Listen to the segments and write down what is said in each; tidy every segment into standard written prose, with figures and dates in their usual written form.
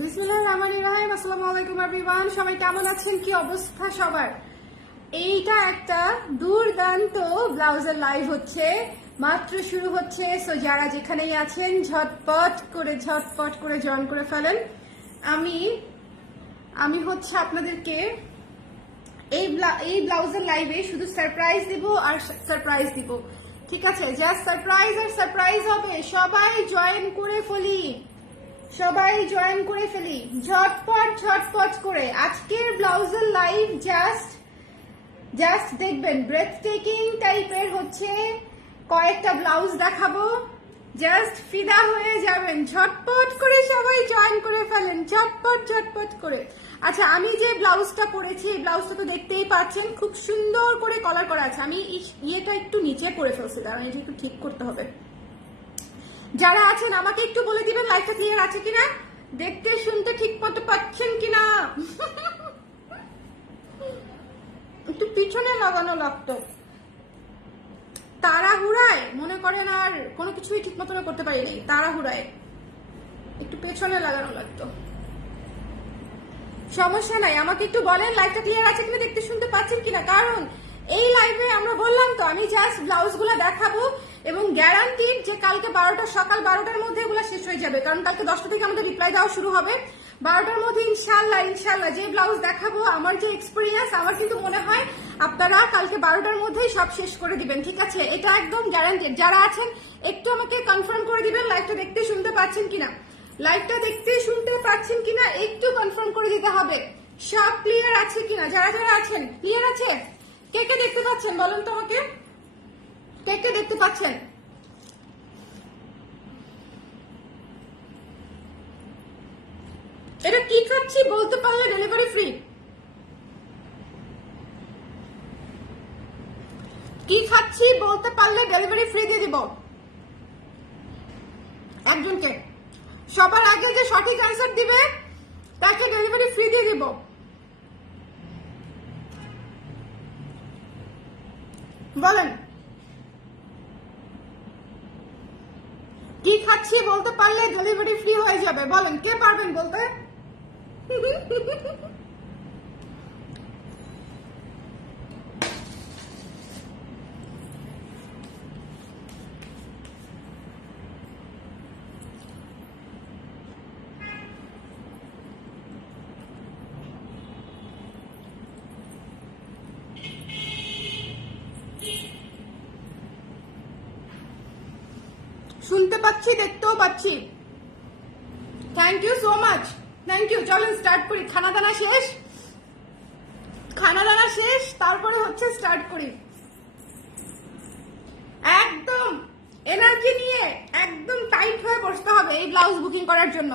বিসমিল্লাহির রহমানির রহিম। আসসালামু আলাইকুম এভরিওয়ান, সবাই কেমন আছেন? কি অবস্থা সবার? এইটা একটা দুর্দান্ত ব্লাউজের লাইভ হচ্ছে, মাত্র শুরু হচ্ছে। সো যারা যেখানেই আছেন ঝটপট করে জয়েন করে ফেলেন। আমি হচ্ছে আপনাদেরকে এই ব্লাউজের লাইভে শুধু সারপ্রাইজ দিব আর সারপ্রাইজ দিব, ঠিক আছে? জাস্ট সারপ্রাইজ আর সারপ্রাইজ হবে। সবাই জয়েন করে ফেলি ঝটপট করে। আজকের ব্লাউজের লাইভ জাস্ট দেখবেন, ব্রেথ টেকিং টাইপের হচ্ছে। কয়েকটা ব্লাউজ দেখাবো, জাস্ট ফিদা হয়ে যাবেন। ঝটপট করে সবাই জয়েন করে ফেলেন, ঝটপট করে। আচ্ছা, আমি যে ব্লাউজটা পরেছি এই ব্লাউজটা তো দেখতেই পাচ্ছেন, খুব সুন্দর করে কলার করা আছে। আমি ইয়েটা একটু নিচে করে ফেলছি, দাঁড়ান, এটা একটু ঠিক করতে হবে। যারা আছেন আমাকে একটু বলে দিবেন লাইভটা ক্লিয়ার আছে কিনা, দেখতে শুনতে ঠিক মতো পাচ্ছেন কিনা। একটু পিছনে লাগানো লাগতো, তাড়াহুড়ায় মনে করেন আর কোনো কিছুই ঠিক মতো করতে পারি নাই, তাড়াহুড়ায় একটু পেছনে লাগানো লাগতো। সমস্যা নাই, আমাকে একটু বলেন লাইভটা ক্লিয়ার আছে কিনা, দেখতে শুনতে পাচ্ছেন কিনা। কারণ এই লাইভে আমরা বললাম তো, আমি জাস্ট ব্লাউজগুলো দেখাবো এবং গ্যারান্টিড যে কালকে সকাল 12টার মধ্যে এগুলো শেষ হয়ে যাবে। কারণ কালকে 10টা থেকে আমাদের রিপ্লাই দেওয়া শুরু হবে। 12টার মধ্যে ইনশাল্লাহ যে ব্লাউজ দেখাবো, আমার যে এক্সপিরিয়েন্স, আমার কিন্তু মনে হয় আপনারা কালকে 12টার মধ্যেই সব শেষ করে দিবেন, ঠিক আছে? এটা একদম গ্যারান্টিড। যারা আছেন একটু আমাকে কনফার্ম করে দিবেন লাইভটা দেখতে শুনতে পাচ্ছেন কিনা, একটু কনফার্ম করে দিতে হবে। সব ক্লিয়ার আছে কিনা, যারা আছেন ক্লিয়ার আছে? কে দেখতে পাচ্ছেন বলেন তো আমাকে, কে দেখতে পাচ্ছেন? এটা কি খাচ্ছি বলতে পারলে ডেলিভারি ফ্রি। কি খাচ্ছি বলতে পারলে ডেলিভারি ফ্রি দিয়ে দিব একজনকে। সবার আগে যে সঠিক অ্যান্সার দিবে তাকে ডেলিভারি ফ্রি দিয়ে দিব। বলেন, কি খাচ্ছি বলতে পারলে ডেলিভারি ফ্রি হয়ে যাবে। বলেন, কে পারবেন বলতে? শুনতে পাচ্ছি, দেখতেও পাচ্ছি। Thank you so much, thank you. চলেন স্টার্ট করি। খানা দানা শেষ, তারপরে হচ্ছে স্টার্ট করি। একদম এনার্জি নিয়ে একদম টাইট হয়ে বসতে হবে এই ব্লাউজ বুকিং করার জন্য।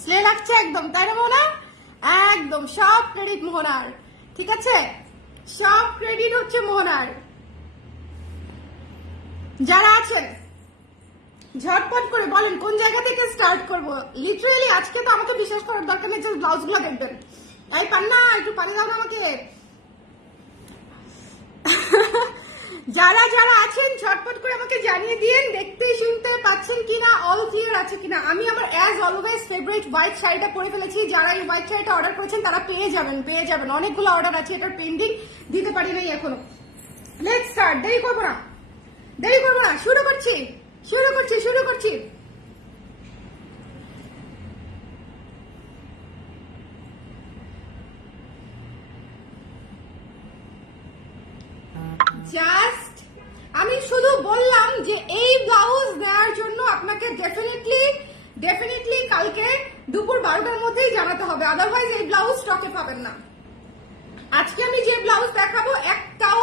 স্লে লাগছে একদম, তাই না মোহনা? একদম সব ক্রেডিট মোহনার, ঠিক আছে? সব ক্রেডিট হচ্ছে মোহনার। যারা আছেন ঝটপট করে বলেন কোন জায়গা থেকে স্টার্ট করব। লিটারেলি আজকে তো আমাকে বিশ্বাস করার দরকার নেই যে ব্লাউজগুলো দেখবেন। এই পান্না, একটু পানি দাও না আমাকে। যারা আছেন ঝটপট করে আমাকে জানিয়ে দিন দেখতে শুনতে পাচ্ছেন কিনা, অল ক্লিয়ার আছে কিনা। আমি আমার অ্যাজ অলওয়েজ ফেভারিট হোয়াইট শাড়িটা পরে ফেলেছি। যারা এই হোয়াইট শাড়িটা অর্ডার করেছেন তারা পেয়ে যাবেন। অনেকগুলো অর্ডার আছে, এটার পেন্ডিং, দিতে পারি নাই এখনো। লেটস স্টার্ট, দেরি করবো না, শুরু করছি। জাস্ট আমি শুধু বললাম যে এই ব্লাউজ নেওয়ার জন্য আপনাকে ডেফিনেটলি কালকে দুপুর 12টার মধ্যেই জানাতে হবে, আদারওয়াইজ এই ব্লাউজ স্টকে পাবেন না। আজকে আমি যে ব্লাউজ দেখাবো একটাও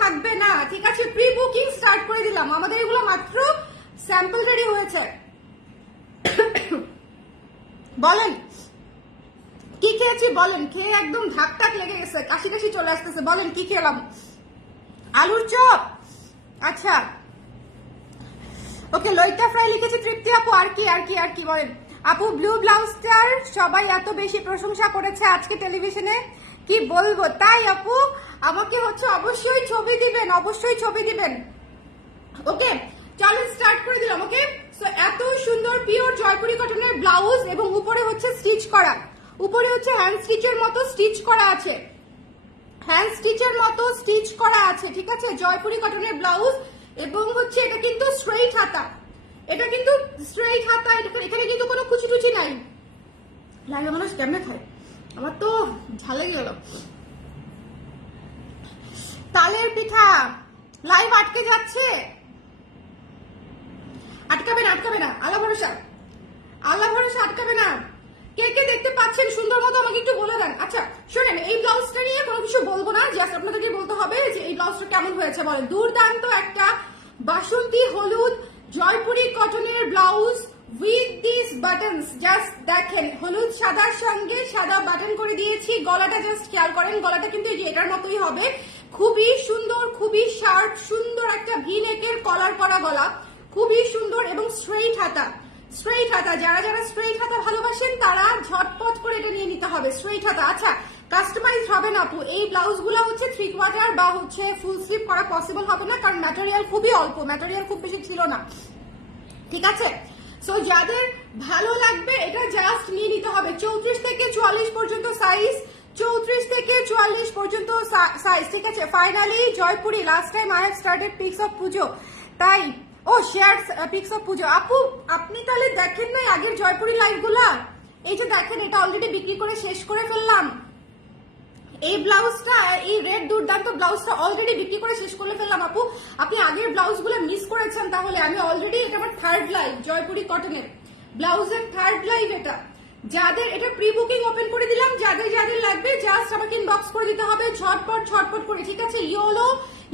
থাকবে না, ঠিক আছে? প্রি বুকিং স্টার্ট করে দিলাম। আমাদের এগুলো মাত্র স্যাম্পল রেডি হয়েছে। বলেন কি খেয়েছি, বলেন। খেয়ে একদম ধাক লেগে গেছে, কাশি চলে আসতেছে। বলেন কি খেলাম? আলুর চপ। আচ্ছা, ওকে। লইটা ফ্রাই লিখেছে তৃপ্তি আপু। আর কি বলেন আপু? ব্লু ব্লাউজটার সবাই এত বেশি প্রশংসা করেছে আজকে টেলিভিশনে, কি বলবো। তাই আপু, আমাকে হচ্ছে অবশ্যই ছবি দিবেন। ওকে, চলেন স্টার্ট করে দিলাম। ওকে, সো এত সুন্দর পিওর জয়পুরি কটনের ব্লাউজ এবং উপরে হচ্ছে স্টিচ করা, উপরে হচ্ছে হ্যান্ড স্টিচের মতো স্টিচ করা আছে, হ্যান্ড স্টিচের মতো স্টিচ করা আছে, ঠিক আছে। জয়পুরি কটনের ব্লাউজ এবং হচ্ছে এটা কিন্তু স্ট্রেইট হাতা, এটা কিন্তু স্ট্রেইট হাতা, এখানে কিন্তু কোনো কুচি টুচি নাই। লাগে মানুষ কেমনে খায়, আমার তো ঝালে গেল। তালের পিঠা লাইভ আটকে যাচ্ছে, আটকাবে না, আটকাবে না, আল্লাহ ভরসা, আল্লাহ ভরসা, আটকাবে না। কে কে দেখতে পাচ্ছেন সুন্দর মতো আমাকে একটু বলে দেন। আচ্ছা শোনেন, এই ব্লাউজটা নিয়ে কোনো কিছু বলবো না, জাস্ট আপনাদেরকে বলতে হবে যে এই ব্লাউজটা কেমন হয়েছে বলেন। দুর্দান্ত একটা বাসন্তী হলুদ জয়পুরি কটনের blouse with this buttons, just দেখেন হলুদ সাদার সঙ্গে সাদা বাটন করে দিয়েছি। গলাটা জাস্ট খেয়াল করেন, গলাটা কিন্তু এটার মতোই হবে, খুবই সুন্দর, খুবই শার্প, সুন্দর একটা ভি নেকের কলার করা গলা, খুবই সুন্দর এবং স্ট্রেইট হাতা, স্ট্রেইট হাতা। যারা যারা স্ট্রেইট হাতা ভালোবাসেন তারা ঝটপট করে এটা নিয়ে নিতে হবে, স্ট্রেইট হাতা। আচ্ছা কাস্টমাইজ হবে না আপু, এই ব্লাউজগুলো হচ্ছে 3/4 বা হচ্ছে ফুল স্লিভ করা পসিবল হবে না, কারণ ম্যাটেরিয়াল খুবই অল্প, ম্যাটেরিয়াল খুব বেশি ছিল না, ঠিক আছে। সো যাদের ভালো লাগবে এটা জাস্ট নিয়ে নিতে হবে। 34 থেকে 44 পর্যন্ত সাইজ, 34 থেকে 44 পর্যন্ত সাইজ, ঠিক আছে। Finally Jaipuri, last time I have started peaks of পুজো, তাই ও শেয়ার পিকস অফ পুজো। আপু আপনি তাহলে দেখেন নাই আগের জয়পুরি লাইভ গুলা? এই যে দেখেন, এটা অলরেডি বিক্রি করে শেষ করে ফেললাম। এই ব্লাউজটা, এই রেড দুর্দান্ত ব্লাউজটা অলরেডি বিক্রি করে শেষ করে ফেললাম আপু। আপনি আগের ব্লাউজগুলো মিস করেছেন, তাহলে আমি অলরেডি, এটা আমার থার্ড লাইভ জয়পুরি কটনের ব্লাউজের থার্ড লাইভ এটা। যাদের এটা প্রি বুকিং ওপেন করে দিলাম, যাদের যাদের লাগবে জাস্ট আমাকে ইনবক্স করে দিতে হবে ঝটপট ঝটপট করে, ঠিক আছে। ইয়েলো,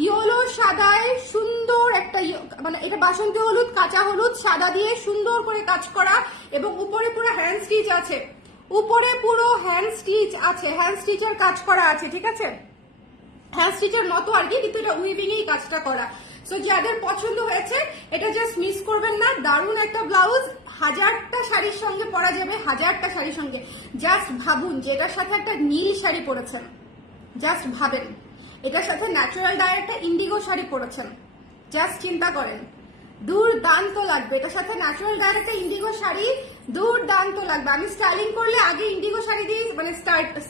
ইয়েলো সাদায় সুন্দর একটা, মানে এটা বাসন্তী হলুদ, কাঁচা হলুদ সাদা দিয়ে সুন্দর করে কাজ করা এবং উপরে পুরো হ্যান্ড স্টিচ আছে, উপরে পুরো হ্যান্ড স্টিচ আছে, হ্যান্ড স্টিচের কাজ করা আছে, ঠিক আছে। হ্যান্ড স্টিচের মতো আর কি, কিন্তু এটা উইভিং এই কাজটা করা। সো যাদের পছন্দ হয়েছে এটা জাস্ট মিস করবেন না, দারুণ একটা ব্লাউজ, 1000টা শাড়ির সঙ্গে পরা যাবে, 1000টা শাড়ির সঙ্গে। জাস্ট ভাবুন যে এটার সাথে একটা নীল শাড়ি পরেছেন, জাস্ট ভাবেন এটার সাথে ন্যাচারাল ডায়ের একটা ইন্ডিগো শাড়ি পরেছেন, জাস্ট চিন্তা করেন, দুর্দান্ত লাগবে। এটার সাথে ন্যাচারাল ডায়ের একটা ইন্ডিগো শাড়ি দুর্দান্ত লাগবে। আমি স্টাইলিং করলে আগে ইন্ডিগো শাড়ি দিয়ে মানে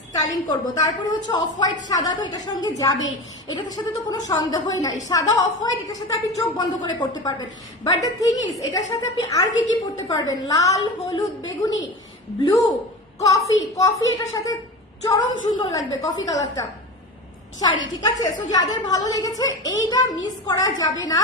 স্টাইলিং করবো, তারপরে হচ্ছে অফ হোয়াইট সাদা, তো এটার সঙ্গে যাবেই, এটার সাথে তো কোনো সন্দেহই নাই। সাদা অফ হোয়াইট এটার সাথে আপনি চোখ বন্ধ করে পড়তে পারবেন। বাট দ্য থিং ইজ, এটার সাথে আপনি আর কি কি পড়তে পারবেন, লাল, হলুদ, বেগুনি, ব্লু, কফি, কফি এটার সাথে চরম সুন্দর লাগবে, কফি কালারটা শাড়ি, ঠিক আছে। সো যাদের ভালো লেগেছে এইটা মিস করা যাবে না।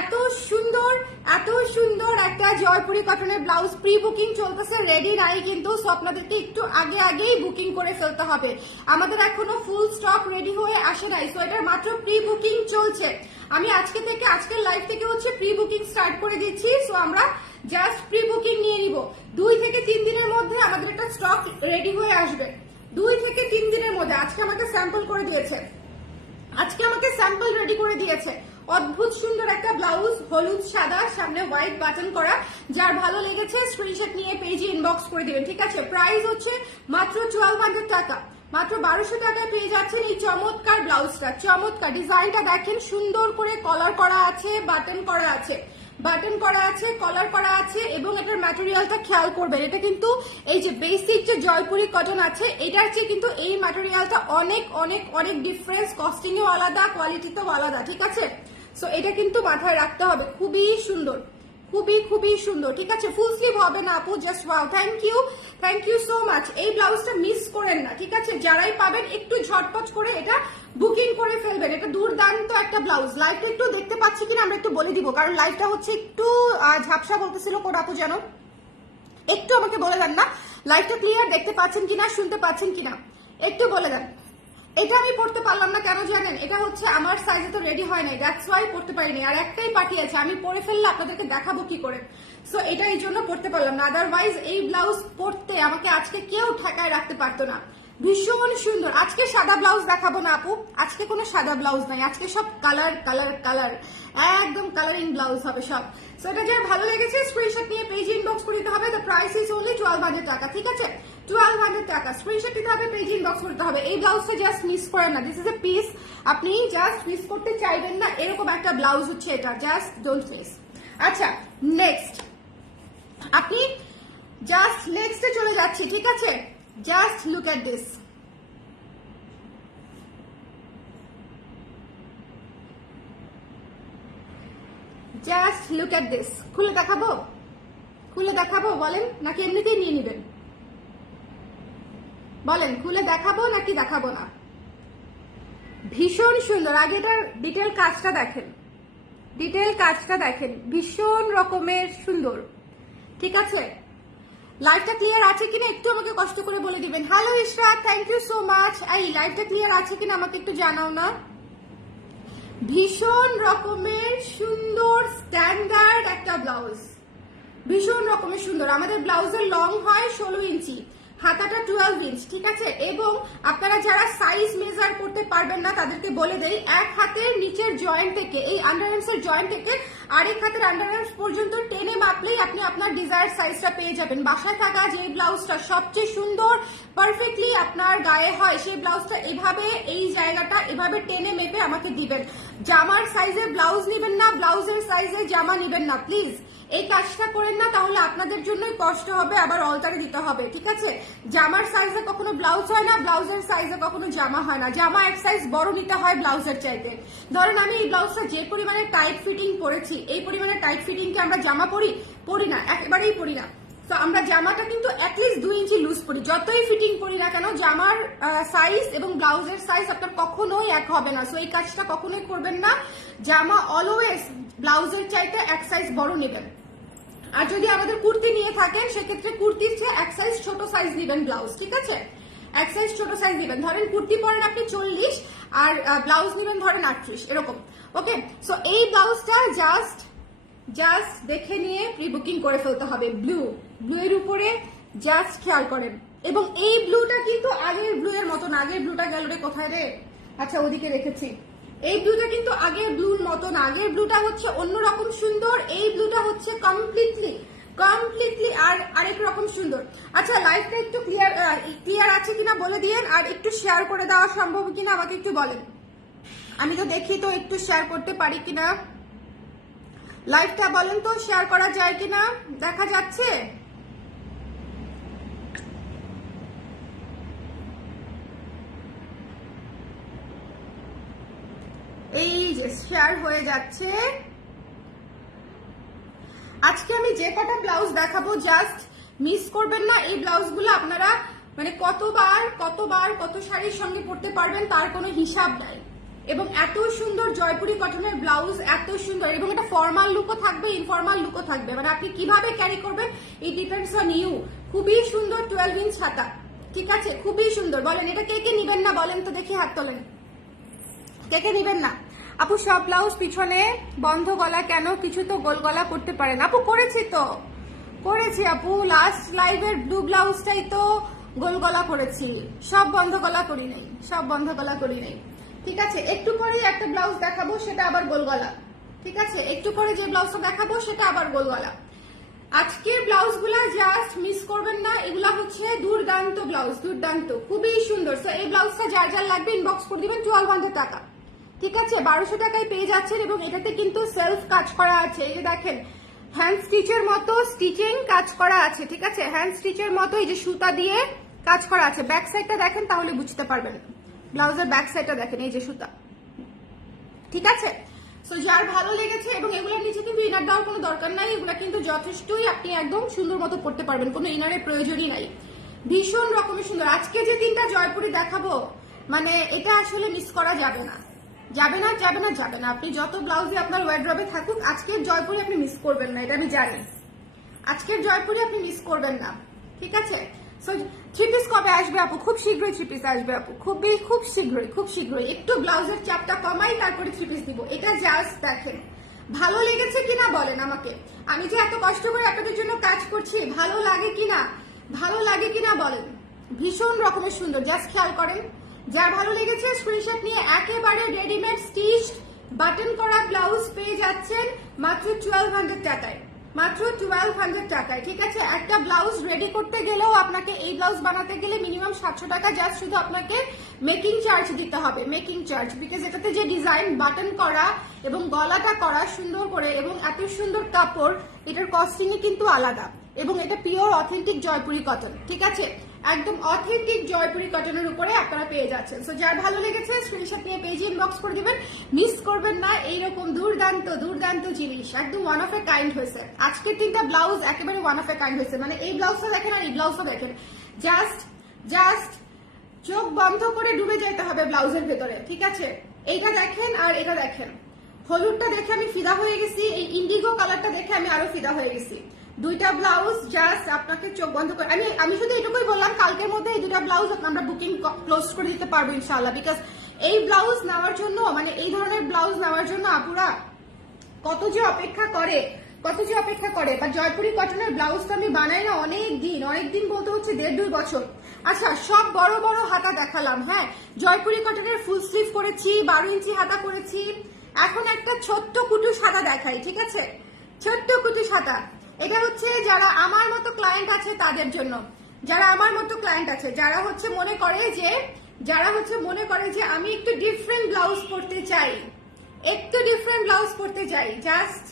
এত সুন্দর, এত সুন্দর একটা জয়পুরি কটনের ব্লাউজ প্রি বুকিং চলতেছে, রেডি নাই কিন্তু, সো আপনাদেরকে একটু আগে আগেই বুকিং করে ফেলতে হবে, আমাদের এখনো ফুল স্টক রেডি হয়ে আসে নাই। সো এটার মাত্র প্রি বুকিং চলছে, আমি আজকে থেকে, আজকের লাইভ থেকে হচ্ছে প্রি বুকিং স্টার্ট করে দিচ্ছি। সো আমরা জাস্ট প্রি বুকিং নিয়ে নিব, 2 থেকে 3 দিনের মধ্যে আমাদের একটা স্টক রেডি হয়ে আসবে, 2 থেকে 3 দিনের মধ্যে। আজকে আমাকে স্যাম্পল করে দিয়েছে, আজকে আমাকে স্যাম্পল রেডি করে দিয়েছে, অদ্ভুত সুন্দর একটা ব্লাউজ, হলুদ সাদা, সামনে হোয়াইট বাটন করা। যার ভালো লেগেছে স্ক্রিনশট নিয়ে পেজে ইনবক্স করে দিবেন, ঠিক আছে। প্রাইস হচ্ছে মাত্র 1200 টাকা, মাত্র 1200 টাকায় পেয়ে যাচ্ছেন এই চমৎকার ব্লাউজটা। চমৎকার ডিজাইনটা দেখেন, সুন্দর করে কলার করা আছে, বাটন করা আছে, বাটন করা আছে, কলার করা আছে এবং এটার ম্যাটেরিয়ালটা খেয়াল করবেন, এটা কিন্তু এই যে বেসিক যে জয়পুরি কটন আছে এটার চেয়ে কিন্তু এই ম্যাটেরিয়ালটা অনেক অনেক অনেক ডিফারেন্স, কস্টিং এও আলাদা, কোয়ালিটিতেও আলাদা, ঠিক আছে। সো এটা কিন্তু মাথায় রাখতে হবে, খুবই সুন্দর, খুবই খুবই সুন্দর, ঠিক আছে। ফুল স্লিভ হবে না আপু, just wow, thank you so much. এই ব্লাউজটা মিস করেন না, ঠিক আছে। যারাই পাবেন একটু ঝটপট করে এটা বুকিং করে ফেলবেন, এটা দুর্দান্ত একটা ব্লাউজ। লাইভটা একটু দেখতে পাচ্ছি কিনা আমরা একটু বলে দিব, কারণ লাইভটা হচ্ছে একটু ঝাপসা বলতেছিল কোন আপু যেন, একটু আমাকে বলে দেন না লাইভটা ক্লিয়ার দেখতে পাচ্ছেন কিনা, শুনতে পাচ্ছেন কিনা, একটু বলে দেন। এটা আমি পড়তে পারলাম না কেন জানেন, এটা হচ্ছে আমার সাইজে তো রেডি হয় নাই, দ্যাটস ওয়াই পড়তে পারিনি। আর একটাই পাঠিয়েছে, আমি পরে ফেললে আপনাদেরকে দেখাবো কি করে, সো এটা এই জন্য পড়তে পারলাম না। আদারওয়াইজ এই ব্লাউজ পড়তে আমাকে আজকে কেউ ঠেকায় রাখতে পারতো না, ভীষণ সুন্দর। আজকে সাদা ব্লাউজ দেখাবো না আপু, আজকে কোনো সাদা ব্লাউজ নাই, আজকে সব কালার কালার কালার, একদম কালারিং ব্লাউজ হবে সব। সো এটা যার ভালো লেগেছে স্ক্রিনশট নিয়ে পেজ ইনবক্স করতে হবে, দ্য প্রাইস ইজ অনলি 1200 টাকা, ঠিক আছে। 1200 টাকা স্ক্রিনশট নিতে হবে, পেজ ইনবক্স করতে হবে। এই ব্লাউজটা জাস্ট মিস করেন না, দিস ইজ এ পিস, আপনি জাস্ট মিস করতে চাইবেন না, এরকম একটা ব্লাউজ হচ্ছে এটা, জাস্ট ডোন্ট মিস। আচ্ছা নেক্সট আপনি জাস্ট নেক্সটে চলে যাচ্ছি, ঠিক আছে? Just look at this, just look at this. খুলে দেখাবো, খুলে দেখাবো বলেন, নাকি এমনিতেই নিয়ে নেবেন? বলেন, খুলে দেখাবো নাকি দেখাবো না? ভীষণ সুন্দর। আগে এটার ডিটেল কাজটা দেখেন, ডিটেল কাজটা দেখেন, ভীষণ রকমের সুন্দর, ঠিক আছে? লাইভটা ক্লিয়ার আছে কিনা একটু আমাকে কষ্ট করে বলে দিবেন। Hello Ishrat, thank you so much. এই লাইভটা ক্লিয়ার আছে কিনা আমাকে একটু জানাও না। ভীষণ রকমের সুন্দর স্ট্যান্ডার্ড একটা ব্লাউজ, ভীষণ রকমের সুন্দর। আমাদের ব্লাউজের লং হয় 16 ইঞ্চি, হাতাটা 12 ইঞ্চ, ঠিক আছে? এবং আপনারা যারা সাইজ মেজার করতে পারবেন না তাদেরকে বলে দেই, এক হাতের নিচের জয়েন্ট থেকে, এই আন্ডারআর্মস এর জয়েন্ট থেকে আরেক হাতের আন্ডারআর্মস পর্যন্ত টেনে মাপলেই আপনি আপনার ডিজায়ার সাইজটা পেয়ে যাবেন। বাসায় থাকা যে ব্লাউজটা সবচেয়ে সুন্দর পারফেক্টলি আপনার গায়ে হয় সেই ব্লাউজটা এভাবে, এই জায়গাটা এভাবে টেনে মেপে আমাকে দিবেন। জামার সাইজে ব্লাউজ নেবেন না, ব্লাউজের সাইজে জামা নেবেন না, প্লিজ এই কাজটা করেন না, তাহলে আপনাদের জন্যই কষ্ট হবে, আবার অল্টারে দিতে হবে, ঠিক আছে? জামার সাইজে কখনো ব্লাউজ হয় না, ব্লাউজের সাইজে কখনো জামা হয় না। জামা এক সাইজ বড় নিতে হয় ব্লাউজের চাইতে। ধরেন আমি এই ব্লাউজটা যে পরিমাণে টাইট ফিটিং পরেছি, এই পরিমাণে টাইট ফিটিং কি আমরা জামা পরি না, একেবারেই পরি না। তো আমরা জামাটা কিন্তু অ্যাটলিস্ট 2 ইঞ্চি লুজ পরি, যতই ফিটিং পরি না কেন। জামার সাইজ এবং ব্লাউজের সাইজ আপনার কখনোই এক হবে না, সো এই কাজটা কখনোই করবেন না। জামা অলওয়েজ ব্লাউজের চাইতে এক সাইজ বড় নেবেন। আর যদি আমাদের কুর্তি নিয়ে থাকেন সেক্ষেত্রে কুর্তির চেয়ে এক সাইজ ছোট সাইজ নেবেন ব্লাউজ, ঠিক আছে? এক সাইজ ছোট সাইজ নেবেন। ধরেন কুর্তি পরেন আপনি 40 আর ব্লাউজ নেবেন ধরেন 38, এরকম। ওকে, সো এই ব্লাউজটা জাস্ট দেখে নিয়ে প্রি বুকিং করে ফেলতে হবে। ব্লু এর উপরে জাস্ট খেয়াল করেন। এবং এই ব্লুটা কিন্তু আগের ব্লু এর মতো না। আগের ব্লুটা গেল রে কোথায় রে? আচ্ছা, ওদিকে রেখেছি। এই ব্লুটা কিন্তু আগের ব্লুর মতো না, আগের ব্লুটা হচ্ছে অন্যরকম সুন্দর, এই ব্লুটা হচ্ছে কমপ্লিটলি আর আরেক রকম সুন্দর। আচ্ছা, লাইভটা একটু ক্লিয়ার আছে কিনা বলে দিয়েন, আর একটু শেয়ার করে দেওয়া সম্ভব কিনা আমাকে একটু বলেন। আমি তো দেখি তো একটু শেয়ার করতে পারি কিনা লাইভটা, বলেন তো শেয়ার করা যায় কিনা, দেখা যাচ্ছে? এই যে শেয়ার হয়ে যাচ্ছে। আজকে আমি যে কটা ব্লাউজ দেখাবো জাস্ট মিস করবেন না। এই ব্লাউজগুলো আপনারা মানে কতবার কত শাড়ির সঙ্গে পরতে পারবেন তার কোনো হিসাব নাই। এবং এত সুন্দর জয়পুরি কটনের ব্লাউজ, এত সুন্দর, এবং এটা ফর্মাল লুকও থাকবে, ইনফর্মাল লুকও থাকবে, মানে আপনি কিভাবে ক্যারি করবেন ইট ডিপেন্ডস অন ইউ। খুবই সুন্দর 12 ইঞ্চ হাতা, ঠিক আছে? খুবই সুন্দর। বলেন এটা কে নিবেন না, বলেন তো দেখি, হাত তোলেন। কে নিবেন না? আপু সব ব্লাউজ পিছনে বন্ধ গলা কেন? কিছু তো গোল গলা করতে পারেন। আপু করেছি আপু, লাস্ট লাইভের ব্লু ব্লাউজটাই তো গোল গলা করেছি, সব বন্ধ গলা করি নাই, ঠিক আছে? একটু পরে একটা ব্লাউজ দেখাবো সেটা আবার গোল গলা, ঠিক আছে? একটু পরে যে ব্লাউজটা দেখাবো সেটা আবার গোল গলা। আজকের ব্লাউজগুলা জাস্ট মিস করবেন না, এগুলা হচ্ছে দুর্দান্ত ব্লাউজ, দুর্দান্ত, খুবই সুন্দর। তো এই ব্লাউজটা যার লাগবে ইনবক্স করে দিবেন, 1200 টাকা, ঠিক আছে? 1200 টাকায় পেয়ে যাচ্ছেন। এবং এটাতে কিন্তু সেলফ কাজ করা আছে, এই যে দেখেন হ্যান্ড স্টিচের মতো স্টিচিং কাজ করা আছে, ঠিক আছে? হ্যান্ড স্টিচের মতো এই যে সুতা দিয়ে কাজ করা আছে। ব্যাক সাইডটা দেখেন তাহলে বুঝতে পারবেন, ব্লাউজের ব্যাক সাইডটা দেখেন, এই যে সুতা, ঠিক আছে? সো যার ভালো লেগেছে, এবং এগুলোর নিচে কিন্তু ইনার দেওয়ার কোনো দরকার নাই, এগুলো কিন্তু যথেষ্টই আপনি একদম সুন্দর মতো পড়তে পারবেন, কোনো ইনারের প্রয়োজনই নাই। ভীষণ রকমের সুন্দর। আজকে যে 3টা জয়পুরি দেখাবো, মানে এটা আসলে মিস করা যাবে না। আপনি যত ব্লাউজে আপনার ওয়ার্ড্রবে থাকুক, আজকের জয়পুরি আপনি মিস করবেন না, এটা আমি জানি। আজকের জয়পুরি আপনি মিস করবেন না, ঠিক আছে? সো 3 পিস কবে আসবে আপু? খুব শীঘ্রই 3 পিস আসবে আপু, খুব শীঘ্রই। একটু ব্লাউজের চাপটা কমাই, তারপরে 3 পিস দিব। এটা জাস্ট দেখেন, ভালো লেগেছে কিনা বলেন আমাকে। আমি যে এত কষ্ট করে আপনাদের জন্য কাজ করছি, ভালো লাগে কিনা বলেন। ভীষণ রকমের সুন্দর, জাস্ট খেয়াল করেন। যার ভালো লেগেছে স্ক্রিনশট নিয়ে একেবারে রেডিমেড স্টিচড বাটন করা ব্লাউজ পেয়ে যাচ্ছেন মাত্র 1200 টাকায়, ঠিক আছে? একটা ব্লাউজ রেডি করতে গেলেও আপনাকে, এই ব্লাউজ বানাতে গেলে মিনিমাম 700 টাকা জাস্ট শুধু আপনাকে মেকিং চার্জ দিতে হবে, বিকজ এটাতে যে ডিজাইন বাটন করা এবং গলাটা করা সুন্দর করে, এবং এত সুন্দর কাপড়, এটার কস্টিং কিন্তু আলাদা। এবং এটা পিওর অথেন্টিক জয়পুরি কটন, ঠিক আছে, একদম অথেন্টিক জয়পুরি কটনের উপরে আপনারা পেয়ে যাচ্ছেন। সো যার ভালো লেগেছে স্ক্রিনশট নিয়ে পেজে ইনবক্স করে দিবেন, মিস করবেন না। এইরকম দুর্দান্ত দুর্দান্ত জিনিস একদম ওয়ান অফ এ কাইন্ড হয়েছে। আজকের 3টা ব্লাউজ একেবারে ওয়ান অফ এ কাইন্ড হয়েছে, মানে এই ব্লাউজটা দেখেন আর এই ব্লাউজটা দেখেন, জাস্ট চোখ বন্ধ করে ডুবে যেতে হবে ব্লাউজের ভেতরে, ঠিক আছে। এইটা দেখেন আর এটা দেখেন, হলুদটা দেখে আমি ফিদা হয়ে গেছি, এই ইন্ডিগো কালারটা দেখে আমি আরো ফিদা হয়ে গেছি। দুইটা ব্লাউজ জাস্ট আপনাকে চোখ বন্ধ করে, আমি শুধু এটুকুই বললাম, কালকের মধ্যে এই দুটা ব্লাউজ আমরা বুকিং ক্লোজ করে দিতে পারবো ইনশাআল্লাহ। বিকজ এই ব্লাউজ নেওয়ার জন্য, মানে এই ধরনের ব্লাউজ নেওয়ার জন্য আপুরা কত যে অপেক্ষা করে বা জয়পুরি কটনের ব্লাউজ তো আমি বানাই না অনেক দিন বলতে হচ্ছে 1.5-2 বছর। আচ্ছা, সব বড় বড় হাতা দেখালাম, হ্যাঁ, জয়পুরি কটনের ফুল স্লিভ করেছি, 12 ইঞ্চি হাতা করেছি। এখন একটা ছোট্ট কুটুস হাতা দেখাই, ঠিক আছে, ছোট্ট কুটুস হাতা। এটা হচ্ছে যারা আমার মতো ক্লায়েন্ট আছে তাদের জন্য, যারা হচ্ছে মনে করে যে আমি একটু ডিফারেন্ট ব্লাউজ পরতে চাই, জাস্ট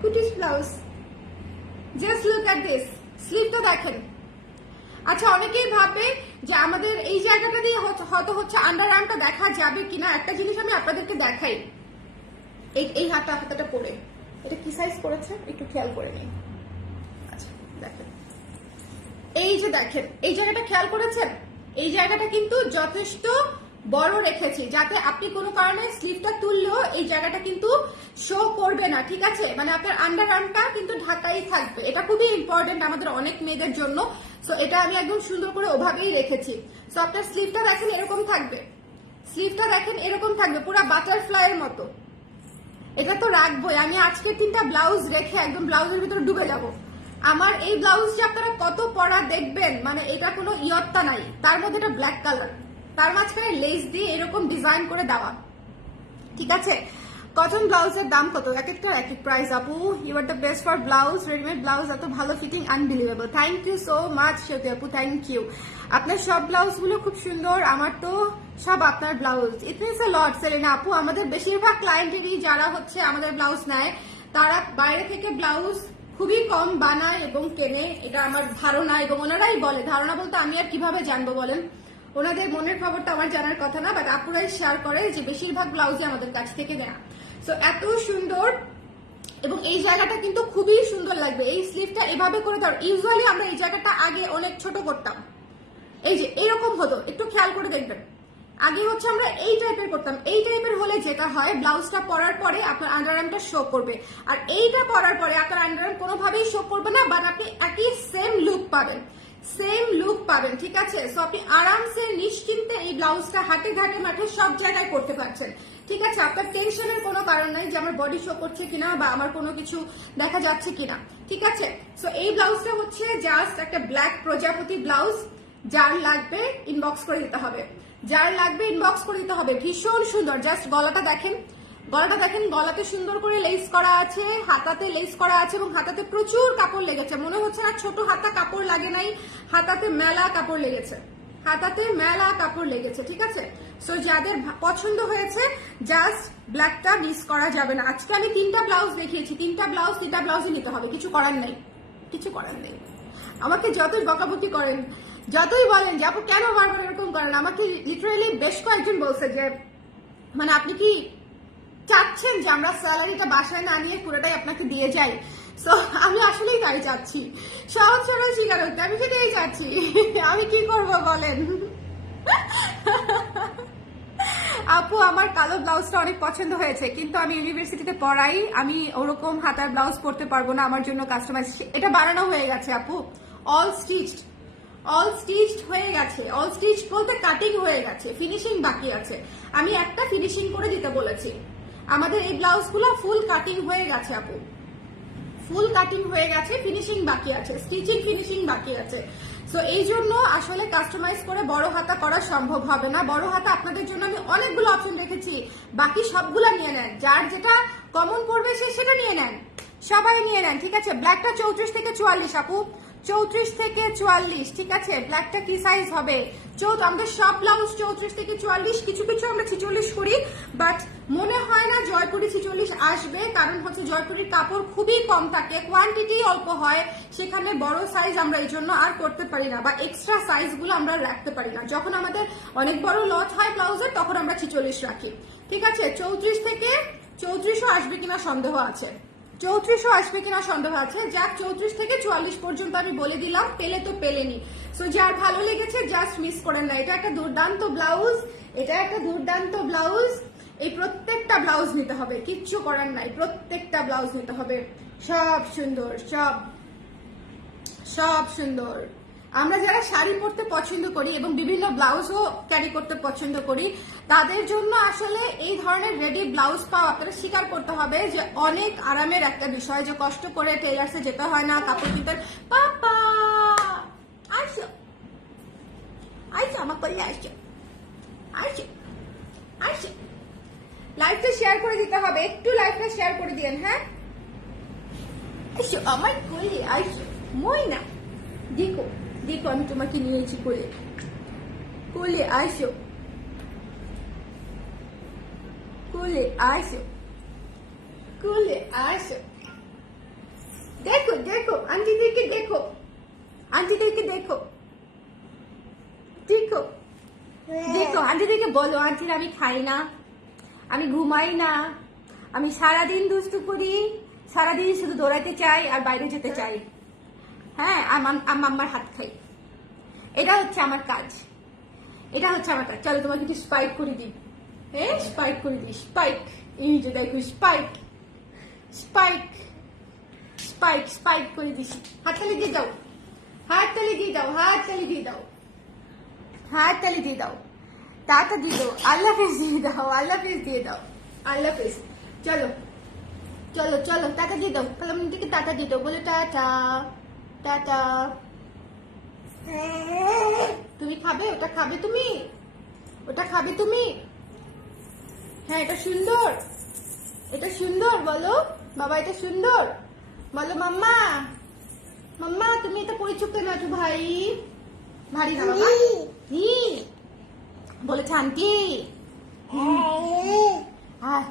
কুটিস blouse, just look at this, স্লিভটা দেখেন। আচ্ছা, অনেকেই ভাবে যে আমাদের এই জায়গাটা দিয়ে হয়তো হচ্ছে আন্ডার আর্মটা দেখা যাবে কিনা। একটা জিনিস আমি আপনাদেরকে দেখাই, এই হাতাটা পরে এটা কি সাইজ করেছে একটু খেয়াল করে নিন। আচ্ছা দেখেন, এই যে দেখেন এই জায়গাটা খেয়াল করেছেন, এই জায়গাটা কিন্তু যথেষ্ট বড় রেখেছি যাতে আপনি কোনো কারণে স্লিভটা তুললেও এই জায়গাটা কিন্তু শো করবে না, ঠিক আছে, মানে আপনার আন্ডার আর্মটা কিন্তু ঢাকাই থাকবে। এটা খুবই ইম্পর্টেন্ট আমাদের অনেক মেয়েদের জন্য। সো এটা আমি একদম সুন্দর করে ওভাবেই রেখেছি। সো আপনার স্লিভটা দেখেন এরকম থাকবে, পুরো বাটারফ্লাইয়ের মতো। এটা তো রাখবোই, আমি আজকের 3টা ব্লাউজ রেখে একদম ব্লাউজের ভিতরে ডুবে যাব। আমার এই ব্লাউজটা আপনারা কত পরা দেখবেন, মানে এটা কোনো ইয়ত্তা নাই, তার মধ্যে এটা ব্ল্যাক কালার, তার মাঝখানে লেস দিয়ে এরকম ডিজাইন করে দেওয়া, ঠিক আছে। কটন ব্লাউজের দাম কত? এক একটার এক এক প্রাইস। আপু you are the best for blouse, readymade blouse এত ভালো fitting, unbelievable. Thank you so much Shruti আপু, থ্যাংক ইউ। আপনার সব ব্লাউজগুলো খুব সুন্দর, আমার তো সব আপনার ব্লাউজ। ইট মিনস আ লট সেলিনা আপু। আমাদের বেশিরভাগ ক্লায়েন্টেরই যারা হচ্ছে আমাদের ব্লাউজ নেয় তারা বাইরে থেকে ব্লাউজ খুবই কম বানায় এবং কেনে, এটা আমার ধারণা। এবং ওনারাই বলে, ধারণা বলতে আমি আর কিভাবে জানবো বলেন, ওনাদের মনের খবরটা আমার জানার কথা না, বাট আপুরাই শেয়ার করে যে বেশিরভাগ ব্লাউজই আমাদের কাছ থেকে নেয়া। সো এত সুন্দর, এবং এই জায়গাটা কিন্তু খুবই সুন্দর লাগবে। এই স্লিভটা এভাবে করে দাও। ইউজুয়ালি আমরা এই জায়গাটা আগে অনেক ছোট করতাম, এই যে এরকম হতো, একটু খেয়াল করে দেখবেন। আগে হচ্ছে আমরা এই টাইপের করতাম, এই টাইপের হলে যেটা হয় ব্লাউজটা পরার পরে আপনার আন্ডারআর্মটা শো করবে, আর এইটা পরার পরে আপনার আন্ডারআর্ম কোনোভাবেই শো করবে না, বাট আপনি একই সেম লুক পাবেন, ঠিক আছে। সো আপনি আরামসে নিশ্চিন্তে এই ব্লাউজটা হাতে ঘাটে মাঠে সব জায়গায় করতে পারছেন, ঠিক আছে। আপনার টেনশনের কোনো কারণ নাই যে আমার বডি শো করছে কিনা বা আমার কোনো কিছু দেখা যাচ্ছে কিনা, ঠিক আছে। সো এই ব্লাউজটা হচ্ছে জাস্ট একটা ব্ল্যাক প্রজাপতি ব্লাউজ, যার লাগবে ইনবক্স করে দিতে হবে, ভীষণ সুন্দর। জাস্ট গলাটা দেখেন, গলাতে সুন্দর করে লেস করা আছে, হাতাতে লেস করা আছে, এবং হাতাতে প্রচুর কাপড় লেগেছে। মনে হচ্ছে না ছোট হাতা কাপড় লাগে নাই, হাতাতে মেলা কাপড় লেগেছে, ঠিক আছে। সো যাদের পছন্দ হয়েছে জাস্ট ব্ল্যাকটা মিস করা যাবে না। আজকে আমি 3টা ব্লাউজ দেখিয়েছি, 3টা ব্লাউজই নিতে হবে, কিছু করার নেই। আমাকে যতই বকাবকি করেন, যতই বলেন যে আপু কেন বারবার এরকম করেন, আমাকে লিটারালি বেশ কয়েকজন বলছে যে মানে আপনি কি চাচ্ছেন যে আমরা স্যালারিটা বাসায় না নিয়ে পুরোটাই আপনাকে দিয়ে যাই। সো আমি আসলেই তাই চাচ্ছি, সহজ সরল স্বীকারোক্তি, আমি সেটাই চাচ্ছি। আমি কি করব বলেন। আপু আমার কালো ব্লাউজটা অনেক পছন্দ হয়েছে, কিন্তু আমি ইউনিভার্সিটিতে পড়াই, আমি ওরকম হাতার ব্লাউজ পরতে পারবো না, আমার জন্য কাস্টমাইজ। এটা বানানো হয়ে গেছে আপু, অল স্টিচড হয়ে গেছে, অল স্টিচ বলতে কাটিং হয়ে গেছে, ফিনিশিং বাকি আছে। আমি একটা ফিনিশিং করে দিতে বলেছি। আমাদের এই ব্লাউজগুলো ফুল কাটিং হয়ে গেছে আপু, ফিনিশিং বাকি আছে, স্টিচিং ফিনিশিং বাকি আছে। সো এই জন্য আসলে কাস্টমাইজ করে বড় হাতা করা সম্ভব হবে না। বড় হাতা আপনাদের জন্য আমি অনেকগুলো অপশন রেখেছি, বাকি সবগুলো নিয়ে নেন, যার যেটা কমন পড়বে সেটা নিয়ে নেন, সবাই নিয়ে নেন, ঠিক আছে। ব্ল্যাকটা 34 থেকে 44 আপু, 34 থেকে 44, ঠিক আছে। ব্ল্যাকটা কি সাইজ হবে? আমাদের সব ব্লাউজ 34 থেকে 44, কিছু কিছু আমরা 46 করি, বাট মনে হয় না জয়পুরি 46 আসবে, কারণ হচ্ছে জয়পুরির কাপড় খুবই কম থাকে, কোয়ান্টিটি অল্প হয়, সেখানে বড় সাইজ আমরা এই জন্য আর করতে পারি না, বা এক্সট্রা সাইজ গুলো আমরা রাখতে পারি না। যখন আমাদের অনেক বড় লট হয় ব্লাউজের, তখন আমরা 46 রাখি, ঠিক আছে। 34 থেকে 34ও আসবে কিনা সন্দেহ আছে, 34ও আসবে কিনা সন্দেহ আছে। যাক, 34 থেকে 44 পর্যন্ত আমি বলে দিলাম, পেলে তো পেলেনি। সো যার ভালো লেগেছে জাস্ট মিস করেন না। এটা একটা দুর্দান্ত ব্লাউজ, এটা একটা দুর্দান্ত ব্লাউজ। এই প্রত্যেকটা ব্লাউজ নিতে হবে, কিচ্ছু করার নাই, প্রত্যেকটা ব্লাউজ নিতে হবে। সব সুন্দর, সব সব সুন্দর। আমরা যারা শাড়ি পরতে পছন্দ করি এবং বিভিন্ন ব্লাউজও ক্যারি করতে পছন্দ করি, তাদের জন্য আসলে এই ধরনের রেডি ব্লাউজ পাওয়া, আপনারা স্বীকার করতে হবে যে অনেক আরামের একটা বিষয়, যে কষ্ট করে টেলার্সে যেতে হয় না, কাপড় কিনতে। পাপা আসো, আসো আমার করলে, আসো আসো আসো। লাইভটা শেয়ার করে দিতে হবে, একটু লাইভটা শেয়ার করে দিয়েন, হ্যাঁ। আসো আমার কোলে, আসো ময়না, দেখো দেখো আমি তোমাকে নিয়েছি কোলে, কোলে আসো, কোলে আসো, কোলে আসো। দেখো দেখো আন্টিদেরকে দেখো, আন্টিদেরকে দেখো, দেখো দেখো আন্টিদেরকে বলো, আন্টির আমি খাই না, আমি ঘুমাই না, আমি সারাদিন দুষ্টু করি, সারাদিন শুধু দৌড়াতে চাই আর বাইরে যেতে চাই, হ্যাঁ, আমার হাত খাই, এটা হচ্ছে আমার কাজ, এটা হচ্ছে আমার কাজ। চলো তোমাকে একটু স্পাইক করে দিই, হ্যাঁ স্পাইক করে দিই, স্পাইক, এই যে দেখো স্পাইক, স্পাইক স্পাইক স্পাইক করে দিছি। হাততালি দিয়ে দাও, হাততালি দিয়ে দাও, হাততালি দিয়ে দাও, হাততালি দিয়ে দাও, টাটা দিয়ে দাও, আল্লাহ হাফেজ দিয়ে দাও, আল্লাহ হাফেজ দিয়ে দাও, আল্লাহ হাফেজ। চলো চলো চলো টাটা দিয়ে দাও, কালাম দিকে টাটা দিয়ে দাও, বলে টাটা টাটা। তুমি খাবে ওটা, খাবে তুমি ওটা, খাবে তুমি, হ্যাঁ এটা সুন্দর, এটা সুন্দর, বলো বাবা এটা সুন্দর, বলো মাম্মা, মাম্মা তুমি এটা পরিচুপ কেন একটু ভাই, ভারী না বাবা, বলেছে আন্টি, হ্যাঁ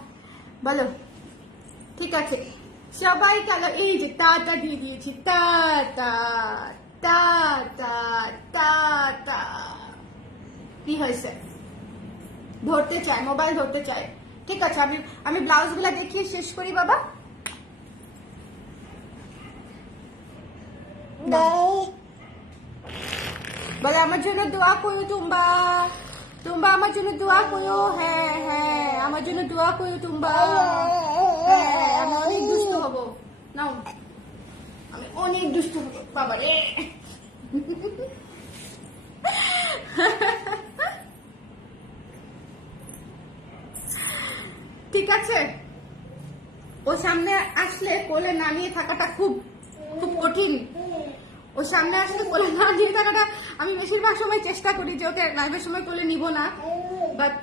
বলো, ঠিক আছে সবাই কালো, এই যে টাটা দিয়ে দিয়েছি, টাটা টাটা টাটা। কি হয়েছে? ধরতে চায়, মোবাইল ধরতে চায়, ঠিক আছে। আমি ব্লাউজ গুলা দেখিয়ে শেষ করি বাবা। বলে আমার জন্য দোয়া করো টুম্বা, টুম্বা আমার জন্য দোয়া করো, হ্যাঁ হ্যাঁ আমার জন্য দোয়া করো টুম্বা, হ্যাঁ আমি অনেক দুষ্ট হব, নাও আমি অনেক দুষ্ট হব বাবা রে। ঠিক আছে, ও সামনে আসলে কোলে নামিয়ে থাকাটা খুব খুব কঠিন, ও সামনে আসলে কোলে নামিয়ে থাকাটা আমি বেশিরভাগ সময় চেষ্টা করি যে ওকে লাইভের সময় কোলে নিব না, বাট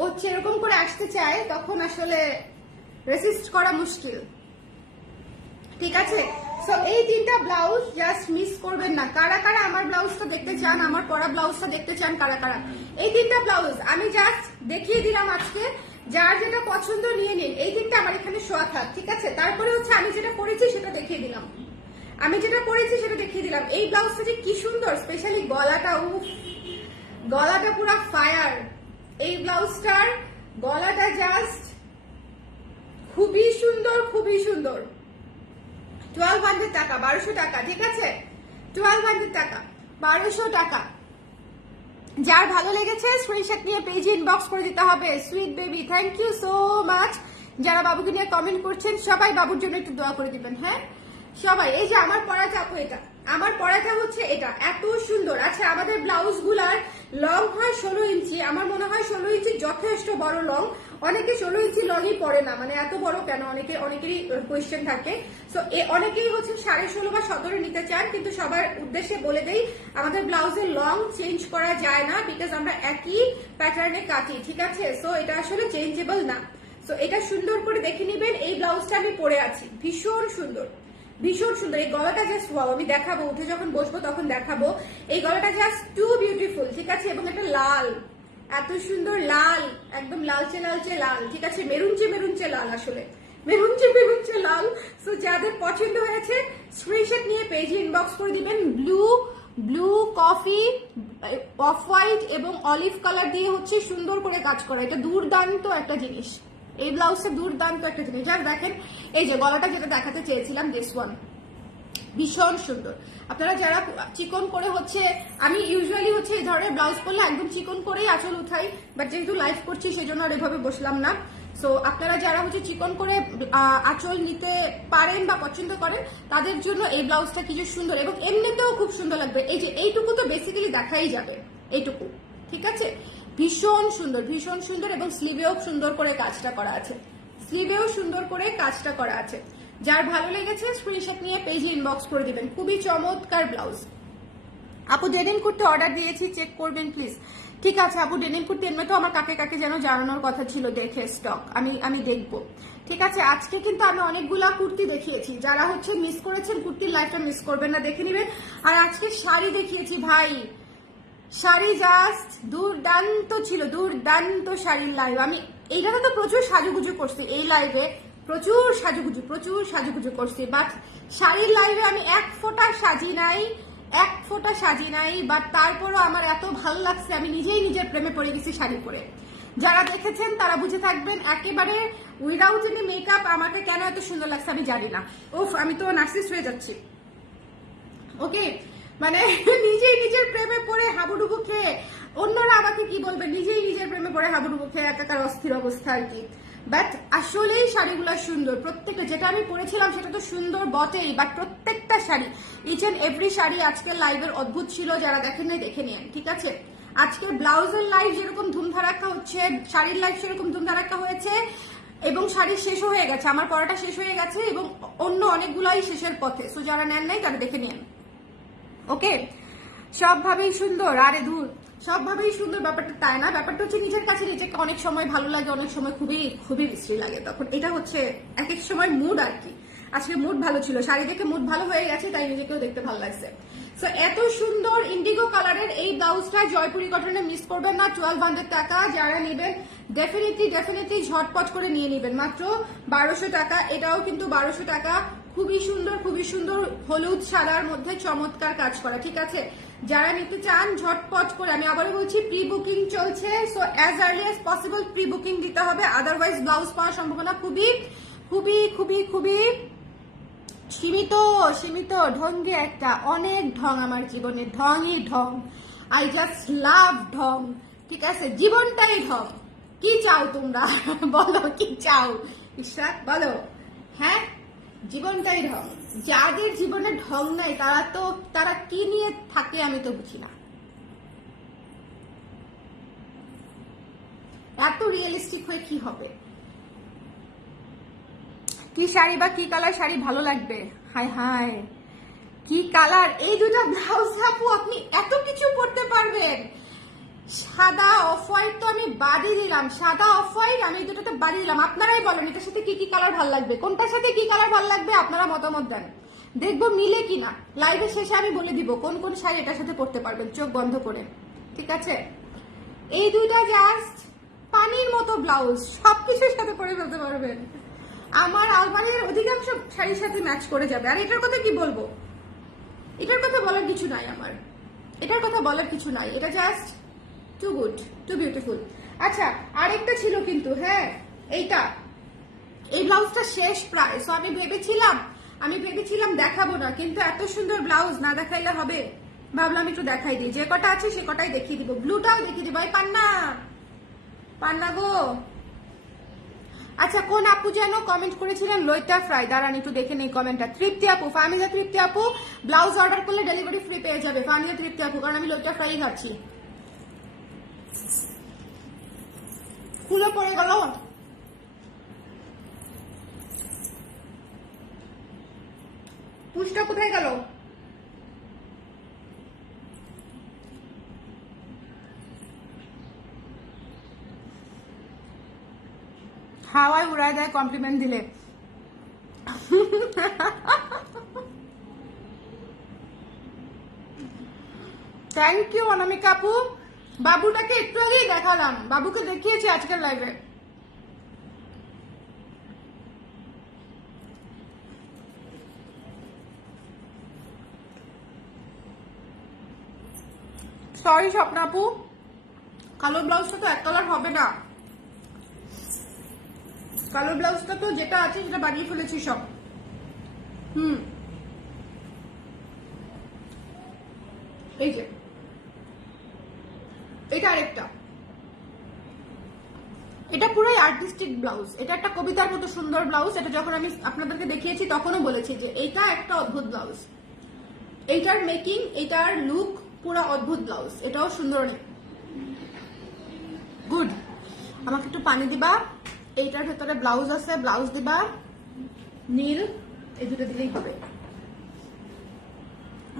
ও সেরকম করে আসতে চায়, তখন আসলে রেসিস্ট করা মুশকিল, ঠিক আছে। সো এই তিনটা ব্লাউজ জাস্ট মিস করবেন না। কারা কারা আমার ব্লাউজটা দেখতে চান, আমার পরা ব্লাউজটা দেখতে চান, কারা কারা? এই তিনটা ব্লাউজ আমি জাস্ট দেখিয়ে দিলাম আজকে, যার যেটা পছন্দ নিয়ে নিন। এই তিনটা আমার এখানে শোয়া থাক, ঠিক আছে। তারপরে হচ্ছে আমি যেটা পরেছি সেটা দেখিয়ে দিলাম, আমি যেটা পরেছি সেটা দেখিয়ে দিলাম। এই ব্লাউজটা যে কি সুন্দর, স্পেশালি গলাটা, উফ গলাটা পুরো ফায়ার। এই ব্লাউজটার গলাটা জাস্ট খুবই সুন্দর, খুবই সুন্দর। 1200 টাকা, 1200 টাকা, ঠিক আছে 1200 টাকা, 1200 টাকা। যার ভালো লেগেছে স্ক্রিনশট নিয়ে পেজে ইনবক্স করে দিতে হবে। Sweet baby, thank you so much. যারা বাবুকে নিয়ে কমেন্ট করছেন সবাই বাবুর জন্য একটু দোয়া করে দিবেন, হ্যাঁ সবাই। এই যে আমার পরাটা আপু, এটা আমার পরাটা হচ্ছে এটা, এত সুন্দর। আচ্ছা আমাদের ব্লাউজ গুলার লং হয় 16 ইঞ্চি, আমার মনে হয় 16 ইঞ্চি যথেষ্ট বড় লং। অনেকে 16 ইঞ্চি লংই পরে না, মানে এত বড় কেন, অনেকেরই কোয়েশ্চেন থাকে। সো অনেকেই হচ্ছে 16.5 বা 17 নিতে চান, কিন্তু সবার উদ্দেশ্যে বলে দেই আমাদের ব্লাউজের লং চেঞ্জ করা যায় না, বিকজ আমরা একই প্যাটার্নে কাটি, ঠিক আছে। সো এটা আসলে চেঞ্জেবল না। সো এটা সুন্দর করে দেখে নিবেন। এই ব্লাউজটা আমি পরে আছি, ভীষণ সুন্দর, ভীষণ সুন্দর। এই গলাটা জাস্ট ওয়াও, আমি দেখাবো উঠে যখন বসবো তখন দেখাবো। এই গলাটা জাস্ট টু বিউটিফুল, ঠিক আছে। এবং এটা লাল, এত সুন্দর লাল, একদম লালচে লালচে লাল, ঠিক আছে। মেরুনচে মেরুনচে লাল, আসলে মেরুনচে মেরুনচে লাল। সো যাদের পছন্দ হয়েছে স্ক্রিনশট নিয়ে পেজে ইনবক্স করে দিবেন। ব্লু কফি, অফ হোয়াইট এবং অলিভ কালার দিয়ে হচ্ছে সুন্দর করে কাজ করা। এটা দুর্দান্ত একটা জিনিস, এই ব্লাউজটা দুর্দান্ত একটা জিনিস। যার দেখেন এই যে গলাটা যেটা দেখাতে চেয়েছিলাম, দিস ওয়ান ভীষণ সুন্দর। আপনারা যারা চিকন করে হচ্ছে, আমি ইউজুয়ালি হচ্ছে এই ধরনের ব্লাউজ পরলে একদম চিকন করেই আঁচল উঠাই, বাট যেহেতু লাইভ করছি সেই জন্য আর এভাবে বসলাম না। সো আপনারা যারা হচ্ছে চিকন করে আঁচল নিতে পারেন বা পছন্দ করেন তাদের জন্য এই ব্লাউজটা কিছু সুন্দর এবং এমনিতেও খুব সুন্দর লাগবে। এই যে এইটুকু তো বেসিক্যালি দেখাই যাবে, এইটুকু, ঠিক আছে। ভীষণ সুন্দর, ভীষণ সুন্দর। এবং স্লিভেও সুন্দর করে কাজটা করা আছে, স্লিভেও সুন্দর করে কাজটা করা আছে। যার ভালো লেগেছে স্ক্রিনশট নিয়ে পেজে ইনবক্স করে দিবেন। খুবই চমৎকার ব্লাউজ। আপু ডেনিম কুর্তি অর্ডার দিয়েছি, চেক করবেন প্লিজ। ঠিক আছে আপু, ডেনিম কুর্তি এমনি তো আমার কাকে কাকে যেন জানানোর কথা ছিল, দেখে স্টক আমি দেখবো, ঠিক আছে। আজকে কিন্তু আমি অনেকগুলা কুর্তি দেখিয়েছি, যারা হচ্ছে মিস করেছেন কুর্তির লাইফটা মিস করবেন না, দেখে নিবেন। আর আজকে শাড়ি দেখিয়েছি ভাই, শাড়ি জাস্ট দুর্দান্ত ছিল, দুর্দান্ত শাড়ির লাইভ। আমি এইটাতে তো প্রচুর সাজুগুজু করছি, এই লাইভে প্রচুর সাজুগুজু করছি, বাট শাড়ির লাইভে আমি এক ফোঁটা সাজি নাই, বাট তারপরও আমার এত ভালো লাগছে, আমি নিজেই নিজের প্রেমে পড়ে গেছি শাড়ি পরে। যারা দেখেছেন তারা বুঝে থাকবেন, একেবারে উইদাউট এনি মেকআপ আমাকে কেন এত সুন্দর লাগছে আমি জানি না। ওফ, আমি তো নার্সিস হয়ে যাচ্ছি। ওকে, মানে নিজেই নিজের প্রেমে পড়ে হাবুডুবু খেয়ে, অন্যরা আমাকে কি বলবে, নিজেই নিজের প্রেমে পড়ে হাবুডুবু খেয়ে একাকার অস্থির অবস্থা আর কি। বাট আসলেই শাড়িগুলো সুন্দর, প্রত্যেকটা। যেটা আমি পরেছিলাম সেটা তো সুন্দর বটেই, বাট প্রত্যেকটা sari, each and every sari আজকের লাইভের অদ্ভুত ছিল। যারা দেখেন নাই দেখে নিন, ঠিক আছে। আজকে ব্লাউজের লাইভ যেরকম ধুমধারাক্কা হচ্ছে, শাড়ির লাইভ সেরকম ধুমধারাক্কা হয়েছে। এবং শাড়ি শেষ হয়ে গেছে, আমার পরাটা শেষ হয়ে গেছে এবং অন্য অনেকগুলাই শেষের পথে। সো যারা নেন নাই তারা দেখে নিন। ওকে, সবভাবেই সুন্দর। আরে দূর, সবভাবেই সুন্দর ব্যাপারটা তাই না, ব্যাপারটা হচ্ছে নিজের কাছে নিজেকে অনেক সময় ভালো লাগে, অনেক সময় খুবই খুবই বিশ্রী লাগে। তখন এটা হচ্ছে এক এক সময় মুড আর কি। আজকে মুড ভালো ছিল, শাড়ি দেখে মুড ভালো হয়ে গেছে, তাই নিজেকেও দেখতে ভালো লাগছে। সো এত সুন্দর ইন্ডিগো কালারের এই ব্লাউজটা জয়পুরি কটনে মিস করবেন না। 1200 টাকা, যারা নেবেন ডেফিনেটলি ঝটপট করে নিয়ে নেবেন, মাত্র 1200 টাকা। এটাও কিন্তু 1200 টাকা। খুবই সুন্দর হলুদ সাদার মধ্যে চমৎকার কাজ করা, ঠিক আছে। যারা নিতে চান ঝটপট করে, আমি আবারও বলছি প্রি বুকিং চলছে। So as early as possible pre booking দিতে হবে, আদারওয়াইজ ব্লাউজ পাওয়ার সম্ভাবনা খুবই খুবই খুবই খুবই সীমিত। ঢঙ্গে একটা, অনেক ঢং আমার জীবনে, ঢংই ঢং। আই জাস্ট লাভ ঢং, ঠিক আছে। জীবনটাই ঢং। কি চাও তোমরা বলো, কি চাও ইশরাত, বলো। হ্যাঁ, জীবনটাই ঢং। যাদের জীবনে ঢং নাই তারা কি নিয়ে থাকে আমি তো বুঝি না। এত রিয়েলিস্টিক হয়ে কি হবে? কি শাড়ি বা কি কালার শাড়ি ভালো লাগবে? হাই হাই, কি কালার! এই দুটো ব্লাউজ আপু আপনি এত কিছু পরতে পারবেন। সাদা অফ হোয়াইট তো আমি বাদই দিলাম, সাদা অফ হোয়াইট আমি এই দুটোতে বাদই দিলাম। আপনারাই বলেন এটার সাথে কি কি কালার ভালো লাগবে, কোনটার সাথে কি কালার ভালো লাগবে, আপনারা মতামত দেন, দেখবো মিলে কিনা। লাইভের শেষে আমি বলে দিব কোন কোন শাড়ি এটার সাথে পরতে পারবেন চোখ বন্ধ করে, ঠিক আছে। এই দুইটা জাস্ট পানির মতো ব্লাউজ, সবকিছুর সাথে পরে ফেলতে পারবেন। আমার আলমারির অধিকাংশ শাড়ির সাথে ম্যাচ করে যাবে। আর এটার কথা কি বলবো, এটার কথা বলার কিছু নাই, আমার এটার কথা বলার কিছু নাই। এটা just too good, too beautiful. আচ্ছা, আরেকটা ছিল কিন্তু, হ্যাঁ এইটা, এই ব্লাউজটা শেষ প্রায়। সো আমি ভেবেছিলাম দেখাবো না, কিন্তু এত সুন্দর ব্লাউজ না দেখাইলে হবে, ভাবলাম একটু দেখাই দিই। যে কটা আছে সে কটাই দেখিয়ে দিব, ব্লুটাও দেখিয়ে দিব। পান্না গো। আচ্ছা, কোন আপু যেন কমেন্ট করেছিলেন লইটা ফ্রাই, দাঁড়ান একটু দেখে নেই কমেন্টটা। তৃপ্তি আপু, ফাহমিদা তৃপ্তি আপু, ব্লাউজ অর্ডার করলে ডেলিভারি ফ্রি পেয়ে যাবে ফাহমিদা তৃপ্তি আপু, কারণ আমি লইটা ফ্রাই খাচ্ছি। খুলে পড়ে গেল। পুষটা কোথায় গেল? হাওয়ায় উড়ায় দেয় কমপ্লিমেন্ট দিলে। থ্যাংক ইউ অনামিকা আপু। বাবুটাকে একটু আগেই দেখালাম, বাবুকে দেখিয়েছি আজকের লাইভে। সরি স্বপ্না আপু, কালো ব্লাউজটা তো এক কালার হবে না। কালো ব্লাউজটা তো যেটা আছে সেটা বানিয়ে ফেলেছি সব। এই যে এটা আরেকটা, এটা পুরাই আর্টিস্টিক ব্লাউজ। এটা একটা কবিতার মতো সুন্দর ব্লাউজ। এটা যখন আমি আপনাদেরকে দেখিয়েছি তখনও বলেছি যে এটা একটা অদ্ভুত ব্লাউজ। এইটার মেকিং, এইটার লুক পুরো অদ্ভুত ব্লাউজ। এটাও সুন্দর অনেক গুড। আমাকে একটু পানি দিবা। এইটার ভেতরে ব্লাউজ আছে, ব্লাউজ দিবা নীল, এই দুটো দিলেই হবে।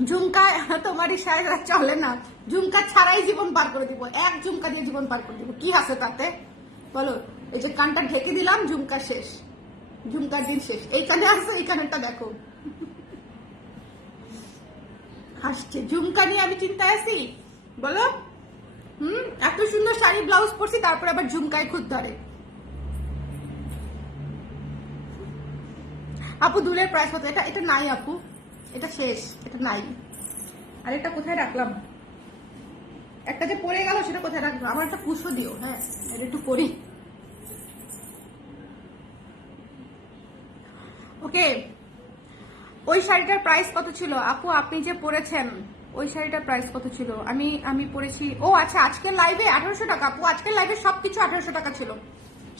ঝুমকা তোমার ইশারা চলে না, ঝুমকা ছাড়াই জীবন পার করে দিব। এক ঝুমকা দিয়ে জীবন পার করে দিব, কি আছে তাতে বলো। এই যে কানটা ঢেকে দিলাম, ঝুমকা শেষ, ঝুমকার দিন শেষ। এই কানে আসছে, এই কানেরটা দেখো হাসছে। ঝুমকা নিয়ে আমি চিন্তায় আছি বলো। এত সুন্দর শাড়ি ব্লাউজ পরছি, তারপরে আবার ঝুমকায় খুদ ধরে। আপু দুলের প্রাইস কত? এটা এটা নাই আপু, এটা শেষ, এটা নাই। আর এটা কোথায় রাখলাম? একটা যে পড়ে গেল সেটা কোথায় রাখবো? আমার একটা পুষো দিও। হ্যাঁ, এটা একটু করি। ওকে, ওই শাড়িটার প্রাইস কত ছিল আপু? আপনি যে পরেছেন ওই শাড়িটার প্রাইস কত ছিল? আমি পরেছি, ও আচ্ছা, আজকের লাইভে 1800 টাকা আপু। আজকের লাইভে সবকিছু 1800 টাকা ছিল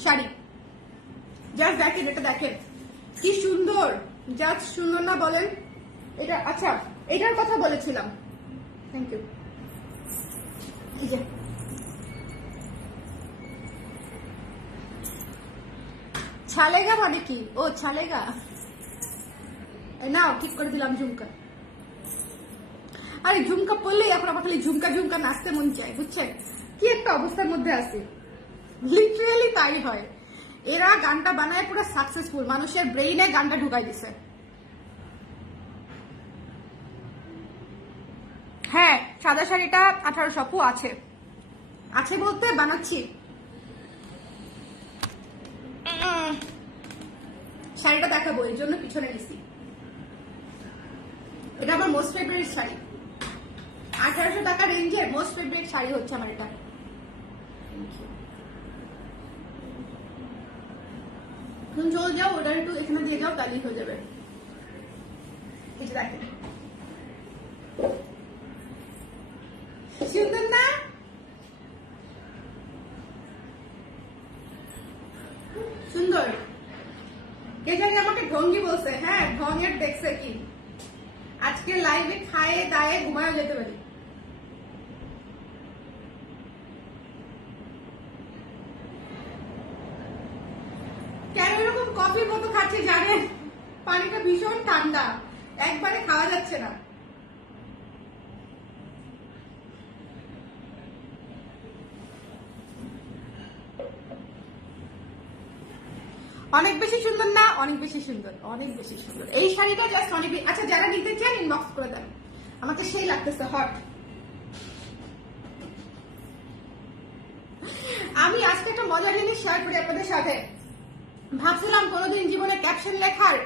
শাড়ি। জাস্ট দেখেন, এটা দেখেন কি সুন্দর, জাস্ট সুন্দর না বলেন? এটা আচ্ছা, এটার কথা বলেছিলাম। Thank you. এই যে ছালেগা মানে কি? ও ছালেগা, নাও ঠিক করে দিলাম ঝুমকা। আরে ঝুমকা পড়লেই এখন আমার খালি ঝুমকা ঝুমকা নাচতে মন চায়, বুঝছেন? কি একটা অবস্থার মধ্যে আছি, লিটারেলি তাই হয়। এরা গানটা বানায় পুরো সাকসেসফুল, মানুষের ব্রেইনে গানটা ঢুকাই দিছে। হ্যাঁ, সাদা শাড়িটা 1800 আপু। আছে আছে বলতে বানাচ্ছি। শাড়িটা দেখাবো, এই জন্য পিছনে নিছি। এটা আমার মোস্ট ফেভারিট শাড়ি। 1800 টাকা রেঞ্জের মোস্ট ফেভারিট শাড়ি হচ্ছে আমার এটা। তুমি চলে যাও, ওটা একটু এখানে দিয়ে যাও, তাহলেই হয়ে যাবে। এই যে দেখেন, সুন্দর না? সুন্দর। কে জানি আমাকে ঢঙ্গি বলছে। হ্যাঁ, ঢঙের দেখছে কি? আজকে লাইভে খায়ে দায়ে ঘুমায় যেতে পারি। কেন এরকম কফির মতো খাচ্ছি জানেন? পানিটা ভীষণ ঠান্ডা, একবারে খাওয়া যাচ্ছে না। অনেক বেশি সুন্দর না? অনেক বেশি সুন্দর, অনেক বেশি সুন্দর। এই শাড়িটা জাস্ট অনেক। আচ্ছা, যারা নিতে চান ইনবক্স করে দেন, আমার তো সেই লাগতেছে হট। আমি আজকে একটা মজার জিনিস শেয়ার করি আপনাদের সাথে। ভাবছিলাম কোনোদিন জীবনে ক্যাপশন লেখার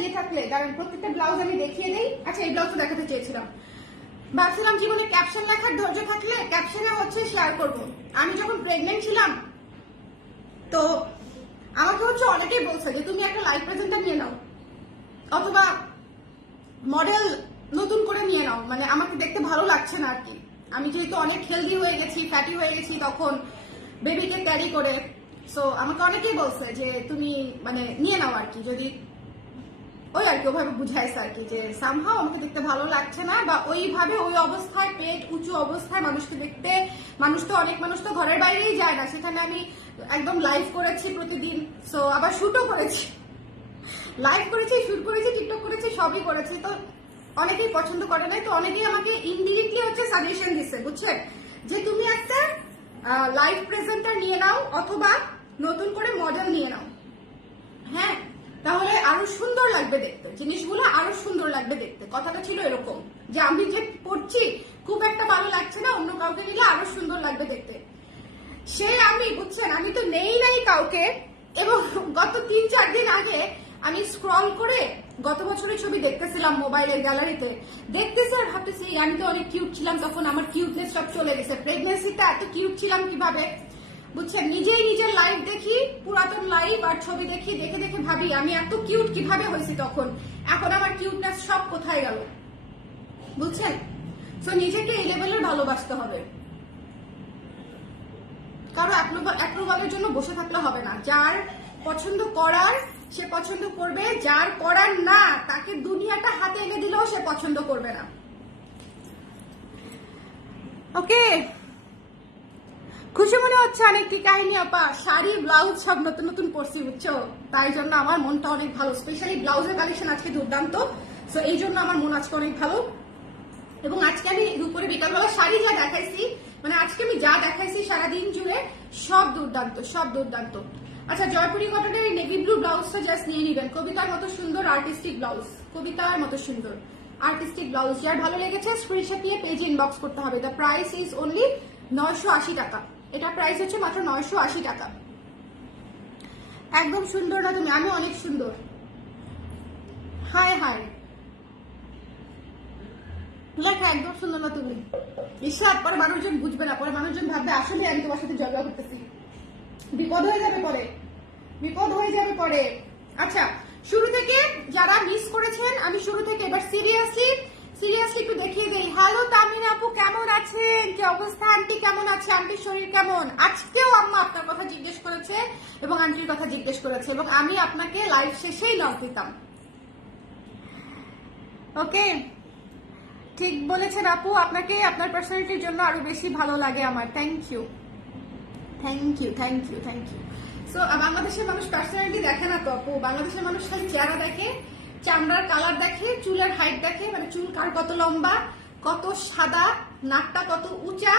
ইয়ে থাকলে, কারণ প্রত্যেকটা ব্লাউজ আমি দেখিয়ে দিই। আচ্ছা, এই ব্লাউজটা দেখাতে চেয়েছিলাম। ভাবছিলাম জীবনে ক্যাপশন লেখার ধৈর্য থাকলে ক্যাপশনে হচ্ছে শেয়ার করব। আমি যখন প্রেগনেন্ট ছিলাম, তো আমাকে হচ্ছে অনেকেই বলছে যে তুমি একটা লাইভ প্রেজেন্টার নিয়ে নাও, অথবা মডেল নতুন করে নিয়ে নাও। মানে আমাকে দেখতে ভালো লাগছে না আর কি। আমি যেহেতু অনেক হেলদি হয়ে গেছি, ফ্যাটি হয়ে গেছি তখন বেবিকে ক্যারি করে। সো আমাকে অনেকেই বলছে যে তুমি মানে নিয়ে নাও আর কি, যদি ওই আর কি ওভাবে বুঝাইছে আর কি, যে সামহাও আমাকে দেখতে ভালো লাগছে না, বা ওইভাবে ওই অবস্থায় পেট উঁচু অবস্থায় মানুষকে দেখতে। মানুষ তো অনেক মানুষ তো ঘরের বাইরেই যায় না, সেখানে আমি একদম লাইভ করেছি প্রতিদিন। সো আবার শুটও করেছি, লাইভ করেছি, শুট করেছি, টিকটক করেছি, সবই করেছি। তো অনেকেই পছন্দ করে নাই, তো অনেকেই আমাকে ইনডিরেক্টলি হচ্ছে সাজেশন দিচ্ছে, বুঝছেন, যে তুমি একটা লাইভ প্রেজেন্টার নিয়ে নাও, অথবা নতুন করে মডেল নিয়ে নাও। হ্যাঁ, তাহলে আরো সুন্দর লাগবে দেখতে, জিনিসগুলো আরো সুন্দর লাগবে দেখতে। কথাটা ছিল এরকম যে আমি যে পড়ছি খুব একটা ভালো লাগছে না, অন্য কাউকে নিলে আরো সুন্দর লাগবে দেখতে। সে আমি বুঝছেন, আমি তো নেই নাই কাউকে। এবং গত 3-4 দিন আগে আমি স্ক্রল করে গত বছরের ছবি দেখতেছিলাম মোবাইলের গ্যালারিতে, দেখতেছি আর ভাবতেছি আমি তো অনেক কিউট ছিলাম তখন, আমার কিউটনেস সব চলে গেছে। প্রেগনেন্সিটা এত কিউট ছিলাম কিভাবে বুঝছেন, নিজেই নিজের লাইভ দেখি, পুরাতন লাইভ আর ছবি দেখি, দেখে দেখে ভাবি আমি এত কিউট কিভাবে হয়েছি তখন, এখন আমার কিউটনেস সব কোথায় গেল বুঝছেন। তো নিজেকে এই লেভেলের ভালোবাসতে হবে, কারো অ্যাপ্রুভালের জন্য বসে থাকলে হবে না। যার পছন্দ করার সে পছন্দ করবে, যার করার না তাকে দুনিয়াটা হাতে এনে দিলেও সে পছন্দ করবে না। ওকে, খুশি মনে হচ্ছে অনেকটি কাহিনী আপা, শাড়ি ব্লাউজ সব নতুন নতুন পরছি বুঝছো, তাই জন্য আমার মনটা অনেক ভালো। স্পেশালি ব্লাউজের কালেকশন আজকে দুর্দান্ত, সো এই জন্য আমার মন আজকে অনেক ভালো। এবং আজকে আমি দুপুরে বিকালবেলা শাড়ি যা দেখাইছি, মানে আজকে আমি যা দেখাইছি সারাদিন জুড়ে সব দুর্দান্ত, সব দুর্দান্ত। আচ্ছা, জয়পুরি কটনের এই নেভি ব্লু ব্লাউজটা জাস্ট নিয়ে নিবেন, কবিতার মতো সুন্দর আর্টিস্টিক ব্লাউজ, কবিতার মতো সুন্দর আর্টিস্টিক ব্লাউজ। যার ভালো লেগেছে স্ক্রিনশট নিয়ে পেজে ইনবক্স করতে হবে। দ্য প্রাইস ইজ অনলি 980 টাকা, এটা প্রাইস হচ্ছে মাত্র 980 টাকা। একদম সুন্দর না তুমি? আমি অনেক সুন্দর। হায় হায় লেখা একদম সুন্দর না তুমি, ঈশ্বর পরে মানুষজন বুঝবে না, পরে মানুষজন ভাববে আসলে আমি তোমার সাথে ঝগড়া করতেছি, বিপদ হয়ে যাবে পরে, বিপদ হয়ে যাবে পরে। আচ্ছা, শুরু থেকে যারা মিস করেছেন আমি শুরু থেকে এবার সিরিয়াসলি একটু দেখিয়ে দেই। হ্যালো তামিন আপু, কেমন আছেন? কি অবস্থা? আন্টি কেমন আছে? আন্টির শরীর কেমন? আজকেও আম্মা আপনার কথা জিজ্ঞেস করেছে এবং আন্টির কথা জিজ্ঞেস করেছে, এবং আমি আপনাকে লাইভ শেষেই নক দিতাম। ওকে, ঠিক বলেছেন আপু, আপনাকে আপনার পার্সোনালিটির জন্য আরো বেশি ভালো লাগে আমার। Thank you, thank you, thank you, thank you. So বাংলাদেশের মানুষ পার্সোনালিটি দেখে না তো আপু, বাংলাদেশের মানুষ খালি চেহারা দেখে, চামড়ার কালার দেখে, চুলের হাইট দেখে, মানে চুল কার কত লম্বা, কত সাদা, নাকটা কত উঁচা,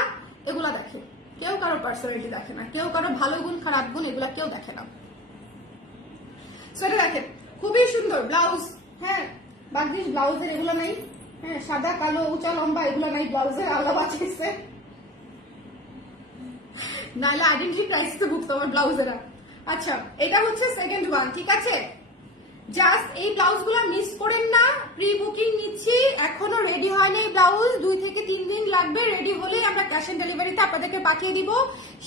এগুলা দেখে। কেউ কারো পার্সোনালিটি দেখে না, কেউ কারো ভালো গুণ খারাপ গুণ এগুলা কেউ দেখে না। সো এটা দেখেন, খুবই সুন্দর ব্লাউজ। হ্যাঁ, বাকি ব্লাউজের এগুলো নাই, হ্যাঁ সাদা কালো উঁচা লম্বা এগুলো নাই, ব্লাউজের আলাদা আছে, নাহলে আইডেন্টি প্রাইস তো বুঝতো আমার ব্লাউজেরা। আচ্ছা, এটা হচ্ছে সেকেন্ড ওয়ান, ঠিক আছে? জাস্ট এই ব্লাউজ গুলো মিস করেন না, প্রি বুকিং নিচ্ছি, এখনো রেডি হয়নি এই ব্লাউজ, 2 থেকে 3 দিন লাগবে, রেডি হলেই আমরা ক্যাশ অন ডেলিভারিতে আপনাদেরকে পাঠিয়ে দিব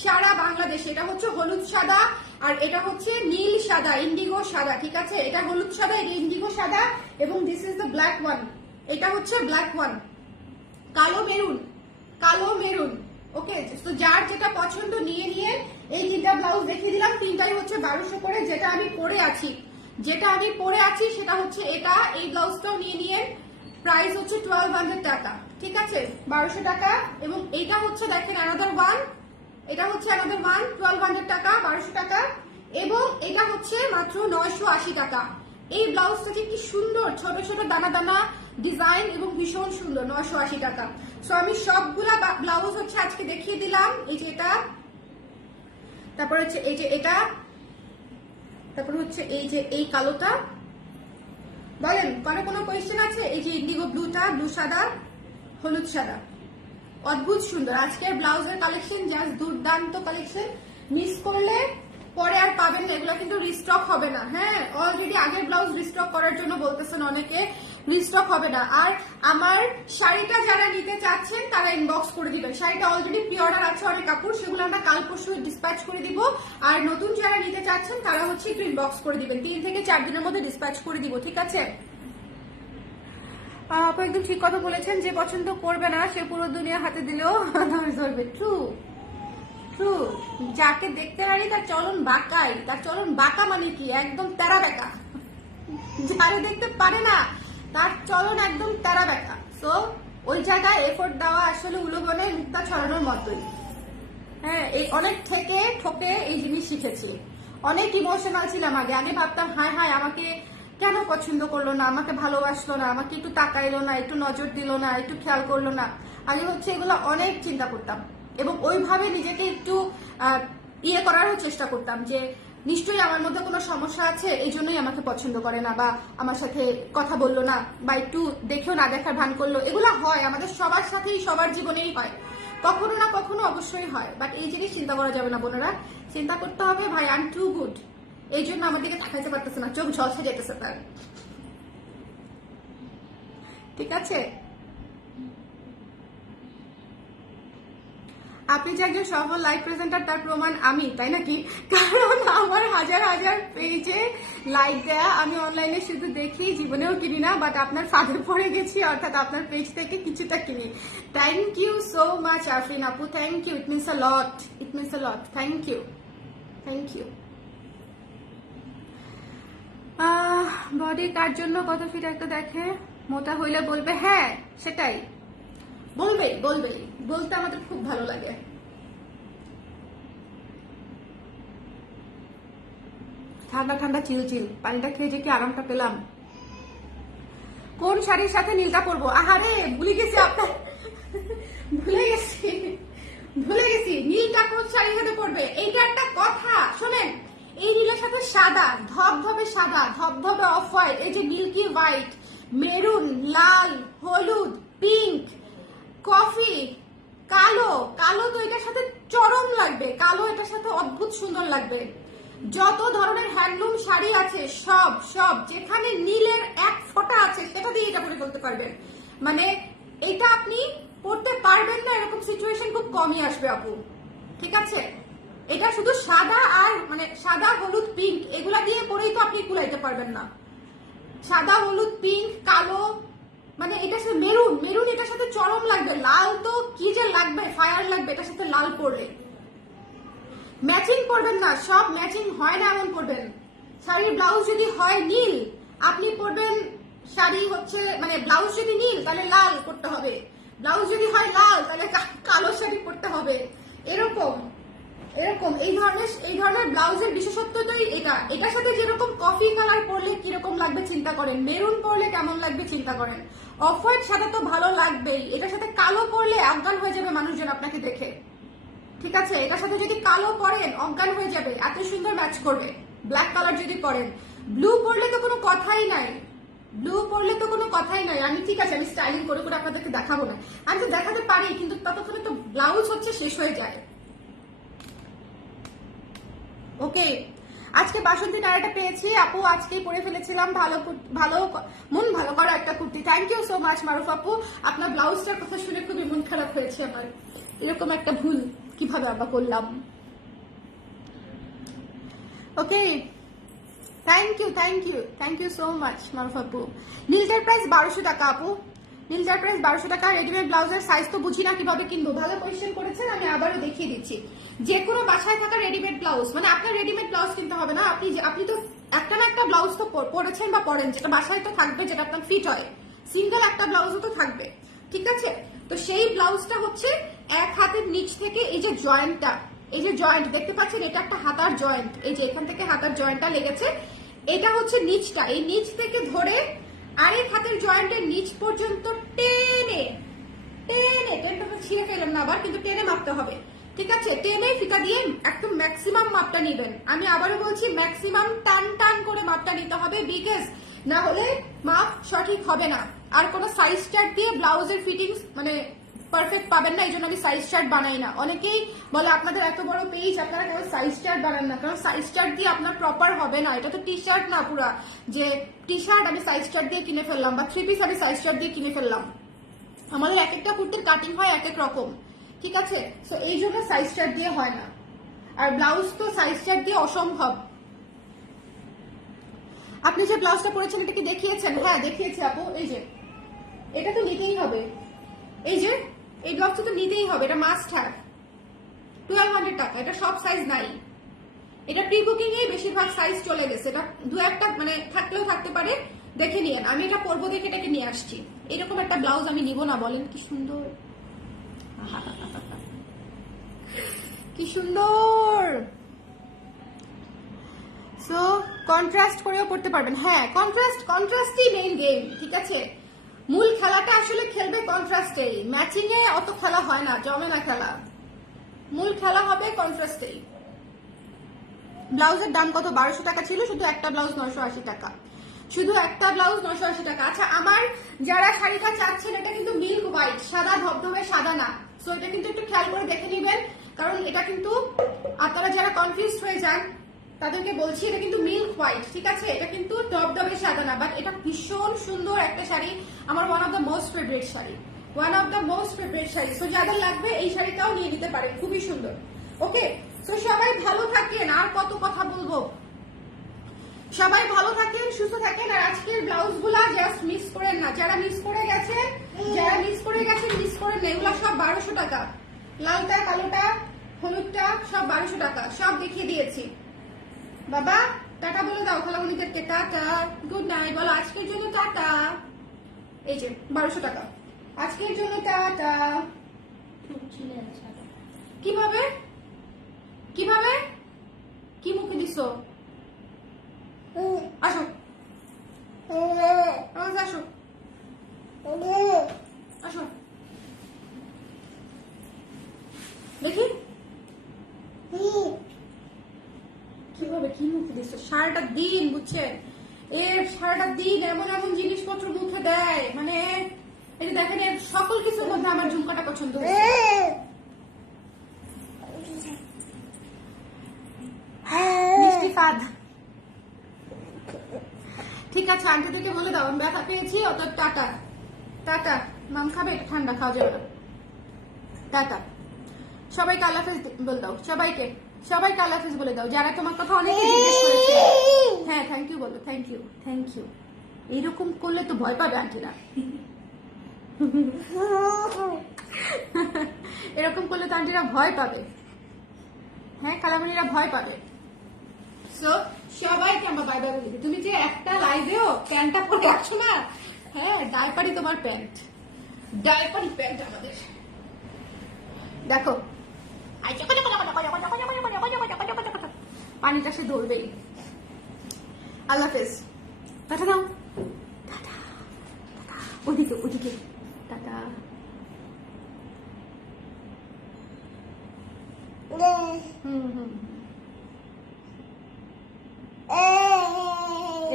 সারা বাংলাদেশে। এটা হচ্ছে হলুদ সাদা আর এটা হচ্ছে নীল সাদা, ইন্ডিগো সাদা, ঠিক আছে? এটা হলুদ সাদা, এটা ইন্ডিগো সাদা, এবং this is the black one, এটা হচ্ছে ব্ল্যাক ওয়ান, কালো মেরুন, কালো মেরুন। ওকে, তো যার যেটা পছন্দ নিয়ে নিয়ে এই 3টা ব্লাউজ দেখিয়ে দিলাম, 3টাই হচ্ছে 1200 করে। যেটা আমি পরে আছি সেটা হচ্ছে এটা, এই ব্লাউজটাও নিয়ে নিয়ে প্রাইস হচ্ছে 1200 টাকা, ঠিক আছে? 1200 টাকা। এবং এটা হচ্ছে দেখেন অ্যানাদার ওয়ান, এটা হচ্ছে অ্যানাদার ওয়ান, 1200 টাকা, 1200 টাকা। এবং এটা হচ্ছে মাত্র 980 টাকা। এই ব্লাউজটা কি সুন্দর, ছোট ছোট দানা দানা ডিজাইন এবং ভীষণ সুন্দর, 980 টাকা। সো আমি সবগুলা ব্লাউজ হচ্ছে আজকে দেখিয়ে দিলাম। এই যে এটা, তারপর হচ্ছে এই যে এটা, তারপর হচ্ছে এই যে এই কালোটা। বলেন কারো কোনো কোয়েশ্চেন আছে? এই যে ইন্ডিগো ব্লুটা, ব্লু সাদা, হলুদ সাদা, অদ্ভুত সুন্দর আজকের ব্লাউজের কালেকশন, জাস্ট দুর্দান্ত কালেকশন। মিস করলে পরে আর পাবেন না, এগুলো কিন্তু রিস্টক হবে না। হ্যাঁ, অলরেডি আগের ব্লাউজ রিস্টক করার জন্য বলতেছেন অনেকে, রিস্টক হবে না। আর আমার শাড়িটা যারা নিতে চাচ্ছেন তারা ইনবক্স করে দিবেন, শাড়িটা অলরেডি প্রি অর্ডার আছে অনেক কাপড়, সেগুলো আমরা কাল পরশু ডিসপ্যাচ করে দিব। আর নতুন যারা নিতে চাচ্ছেন তারা হচ্ছে একটু ইনবক্স করে দিবেন, 3 থেকে 4 দিনের মধ্যে ডিসপ্যাচ করে দিব, ঠিক আছে? আপু একদম ঠিক কথা বলেছেন, যে পছন্দ করবে না সে পুরো দুনিয়া হাতে দিলেও চলবে। True, true. যাকে দেখতে পারি তার চলন বাঁকাই, তার চলন বাঁকা মানে কি একদম তেরা বেকা। যারে দেখতে পারে না তার চলন একদম তেরা বেকা। সো ওই জায়গায় এফোর্ট দেওয়া আসলে উলুবনে মুক্তা ছড়ানোর মতোই। হ্যাঁ, এই অনেক থেকে ঠকে এই জিনিস শিখেছি। অনেক ইমোশনাল ছিলাম আগে, আগে ভাবতাম হায় হায় আমাকে কেন পছন্দ করলো না, আমাকে ভালোবাসলো না, আমাকে একটু তাকাইলো না, একটু নজর দিল না, একটু খেয়াল করলো না। আগে হচ্ছে এগুলো অনেক চিন্তা করতাম এবং ওইভাবে নিজেকে একটু ইয়ে করারও চেষ্টা করতাম যে নিশ্চয়ই আমার মধ্যে কোনো সমস্যা আছে, এই জন্যই আমাকে পছন্দ করে না বা আমার সাথে কথা বললো না বা একটু দেখেও না দেখার ভান করলো। এগুলো হয় আমাদের সবার সাথেই, সবার জীবনেই হয়, কখনো না কখনো অবশ্যই হয়। বাট এই জিনিস চিন্তা করা যাবে না বোনেরা, চিন্তা করতে হবে ভাই আই এম টু গুড, এই জন্য আমার দিকে তাকাইতে পারতেছে না, চোখ ঝলসে যেতেছে তার। ঠিক আছে, আপনি যে একজন সফল লাইভ প্রেজেন্টার তার প্রমাণ আমি, তাই নাকি? কারণ আমার হাজার হাজার পেজে লাইক দেয়া, আমি অনলাইনে শুধু দেখি, জীবনেও কিনি না, বাট আপনার ফাঁদে পড়ে গেছি, অর্থাৎ আপনার পেজ থেকে কিছুটা কিনি। Thank you so much Afrin আপু, thank you, it means a lot, it means a lot, thank you, thank you. Body কার জন্য কত ফিট একটা দেখে, মোটা হইলে বলবে, হ্যাঁ সেটাই বলবেই, বলবেই, বলতে আমাদের খুব ভালো লাগে। ঠান্ডা ঠান্ডা চিল চিল পানিটা খেয়ে যে কি আরামটা পেলাম। কোন শাড়ির সাথে নীলটা পরবো? আহারে ভুলে গেছি আপনার, ভুলে গেছি, ভুলে গেছি নীলটা কোন শাড়ির সাথে পরবে। এইটা একটা কথা শোনেন, এই নীলের সাথে সাদা, ধবধবে সাদা, ধবধবে অফ হোয়াইট, এই যে মিল্কি হোয়াইট, মেরুন, লাল, হলুদ, পিঙ্ক, কফি, কালো, কালো তো এটার সাথে চরম লাগবে, কালো এটার সাথে অদ্ভুত সুন্দর লাগবে। যত ধরনের হ্যান্ডলুম শাড়ি আছে সব সব যেখানে নীলের এক ফোঁটা আছে সেটা দিয়ে এটা পরে ফেলতে পারবেন। মানে এটা আপনি পড়তে পারবেন না এরকম সিচুয়েশন খুব কমই আসবে আপু। ঠিক আছে, এটা শুধু সাদা আর মানে সাদা হলুদ পিঙ্ক এগুলা দিয়ে পরেই তো আপনি কুলাইতে পারবেন না। সাদা হলুদ পিঙ্ক কালো, মানে এটার সাথে মেরুন, মেরুন এটার সাথে চরম লাগবে, লাল তো কি যে লাগবে, ফায়ার লাগবে এটার সাথে লাল পরলে। ম্যাচিং পরবেন না, সব ম্যাচিং হয় না এমন পরবেন। শাড়ির ব্লাউজ যদি হয় নীল, আপনি পরবেন শাড়ি হচ্ছে মানে ব্লাউজ যদি নীল তাহলে লাল করতে হবে, ব্লাউজ যদি হয় লাল তাহলে কালো শাড়ি পরতে হবে। এরকম এরকম এই ধরনের ব্লাউজের বিশেষত্বটাই এটা। এটার সাথে যেরকম কফি কালার পরলে কিরকম লাগবে চিন্তা করেন, মেরুন পরলে কেমন লাগবে চিন্তা করেন, অফ হোয়াইট সাদা তো ভালো লাগবেই, এটার সাথে কালো পরলে অজ্ঞান হয়ে যাবে মানুষজন আপনাকে দেখে। ঠিক আছে, এটার সাথে যদি কালো পরেন অজ্ঞান হয়ে যাবে, এত সুন্দর ম্যাচ করবে। ব্ল্যাক কালার যদি পরেন, ব্লু পরলে তো কোনো কথাই নাই, ব্লু পরলে তো কোনো কথাই নাই। আমি ঠিক আছে আমি স্টাইলিং করে করে আপনাদেরকে দেখাবো না, আমি তো দেখাতে পারি কিন্তু ততক্ষণে তো ব্লাউজ হচ্ছে শেষ হয়ে যায়। ওকে, আজকে বাসন্তী নাড়াটা পেয়েছি আপু, আজকেই পরে ফেলেছিলাম, ভালো ভালো মন ভালো করা একটা kurti. Thank you so much Maruf আপু, আপনার ব্লাউজটার কথা শুনে খুবই মন খারাপ হয়েছে আমার, এরকম একটা ভুল কিভাবে আমরা করলাম। Okay, thank you thank you thank you so much Maruf আপু। নীলটার প্রাইস 1200 টাকা আপু, নীলটার প্রাইস 1200 টাকা। রেডিমেড ব্লাউজের সাইজ তো বুঝি না কিভাবে কিনবো, ভালো কোয়েশ্চেন করেছেন, আমি আবারও দেখিয়ে দিচ্ছি। যে কোনো বাসায় থাকা রেডিমেড ব্লাউজ, মানে আপনার রেডিমেড ব্লাউজ কিনতে হবে না, আপনি তো একটা না একটা ব্লাউজ তো পরেছেন বা পরেন, যেটা বাসায় তো থাকবে, যেটা আপনার ফিট হয়, সিঙ্গেল একটা ব্লাউজও তো থাকবে। ঠিক আছে, তো সেই ব্লাউজটা হচ্ছে এক হাতের নিচ থেকে এই যে জয়েন্টটা, এই যে জয়েন্ট দেখতে পাচ্ছেন, এটা একটা হাতার জয়েন্ট, এই যে এখান থেকে হাতার জয়েন্টটা লেগেছে, এটা হচ্ছে নিচটা, এই নিচ থেকে ধরে আরেক হাতের জয়েন্টের নিচ পর্যন্ত টেনে টেনে, টেনটা ছিঁড়ে ফেলেন না আবার, কিন্তু টেনে মাপতে হবে। ঠিক আছে, টেনে ফিতা দিয়ে একদম ম্যাক্সিমাম মাপটা নেবেন। আমি আবারও বলছি ম্যাক্সিমাম টান টান করে মাপটা নিতে হবে, বিকজ না হলে মাপ সঠিক হবে না। আর কোনো সাইজ চার্ট দিয়ে ব্লাউজের ফিটিংস মানে পারফেক্ট পাবেন না, এই জন্য আমি সাইজ চার্ট বানাই না। অনেকেই বলে আপনাদের এত বড় পেজ আপনারা কেন সাইজ চার্ট বানান না, কারণ সাইজ চার্ট দিয়ে আপনার প্রপার হবে না। এটা তো টি শার্ট না পুরা, যে টি শার্ট আমি সাইজ চার্ট দিয়ে কিনে ফেললাম বা থ্রি পিস আমি সাইজ চার্ট দিয়ে কিনে ফেললাম, আমাদের এক একটা কুর্তির কাটিং হয় এক এক রকম। ঠিক আছে, সো এই জন্য সাইজ চার্ট দিয়ে হয় না, আর ব্লাউজ তো সাইজ চার্ট দিয়ে অসম্ভব। আপনি যে ব্লাউজটা পরেছেন এটা কি দেখিয়েছেন? হ্যাঁ দেখিয়েছি আপু, এই যে এটা তো নিতেই হবে, এই যে এই ব্লাউজটা তো নিতেই হবে, এটা মাস্ট হ্যাভ। 1200 টাকা, এটা সব সাইজ নাই, এটা প্রি বুকিং এ বেশিরভাগ সাইজ চলে গেছে, এটা দু একটা মানে থাকলেও থাকতে পারে, দেখে নিয়েন। আমি এটা পরবো দেখে এটাকে নিয়ে আসছি, এরকম একটা ব্লাউজ আমি নিব না বলেন? কি সুন্দর, কি সুন্দর। সো কন্ট্রাস্ট করেও পড়তে পারবেন। হ্যাঁ কন্ট্রাস্টই মেইন গেম। ঠিক আছে, মূল খেলাটা আসলে খেলবে কন্ট্রাস্টেই, ম্যাচিং এ অত খেলা হয় না, জমে না খেলা, মূল খেলা হবে কন্ট্রাস্টেই। ব্লাউজের দাম কত? 1200 টাকা ছিল, শুধু একটা ব্লাউজ 980 টাকা, শুধু একটা ব্লাউজ 980 টাকা। আচ্ছা, আমার যারা শাড়িটা চাচ্ছেন, এটা কিন্তু মিল্ক হোয়াইট, সাদা ধবধবে সাদা না, সো এটা কিন্তু একটু খেয়াল করে দেখে নেবেন, কারণ এটা কিন্তু আপনারা যারা কনফিউজ হয়ে যান তাদেরকে বলছি, এটা কিন্তু মিল্ক হোয়াইট, ঠিক আছে? এটা কিন্তু ধবধবে সাদা না, বাট এটা ভীষণ সুন্দর একটা শাড়ি, আমার one of the most favourite sari, one of the most favourite sari. So যাদের লাগবে এই শাড়িটাও নিয়ে নিতে পারেন, খুবই সুন্দর। ওকে, সো সবাই ভালো থাকেন, আর কত কথা বলবো। সবাই ভালো থাকেন, সুস্থ থাকেন, আর আজকের ব্লাউজ গুলা জাস্ট মিস করেন না, যারা মিস করে গেছেন, মিস করেন না, এগুলো সব 1200 টাকা, লালটা, কালোটা, হলুদটা সব 1200 টাকা, সব দেখিয়ে দিয়েছি। বাবা টাটা বলে দাও খালামণিদেরকে, টাটা, গুড নাইট বলো, আজকের জন্য টাটা। এই যে 1200 টাকা, আজকের জন্য টাটা। কিভাবে কিভাবে কি মুখে দিছো? আসো আসো আসো, দেখি কিভাবে কি মুখে দিচ্ছ? সারাটা দিন বুঝছেন, সারাটা দিন এমন এমন জিনিসপত্র মুখে দেয়, মানে এই যে দেখেন, এর সকল কিছুর মধ্যে আমার ঝুমকাটা পছন্দ হয়েছে। মিষ্টি ফাদ, ঠিক আছে, আন্টিদেরকে বলে দাও আমি ব্যথা পেয়েছি, অত টাটা টাটা। মাম খাবে? ঠান্ডা খাওয়া যাবে না, টাটা। সবাইকে আল্লাহ হাফেজ বলে দাও, সবাইকে আল্লাহ হাফেজ বলে দাও, যারা তোমার কথা অনেকে জিজ্ঞেস করেছে। হ্যাঁ, থ্যাংক ইউ বলো, থ্যাংক ইউ। এইরকম করলে তো ভয় পাবে আন্টিরা, এরকম করলে তো আন্টিরা ভয় পাবে, হ্যাঁ খালামণিরা ভয় পাবে। সো সবাইকে আমরা বাই বাই বলে দিই। তুমি যে একটা লাইভেও প্যান্টটা পরে আসছো না, হ্যাঁ ডাইপারই তোমার প্যান্ট, ডাইপারই প্যান্ট আমাদের। দেখো পানিটা সে ধরবেই। আল্লাহ হাফেজ, টাটা দাও, টাটা, ওদিকে টাটা।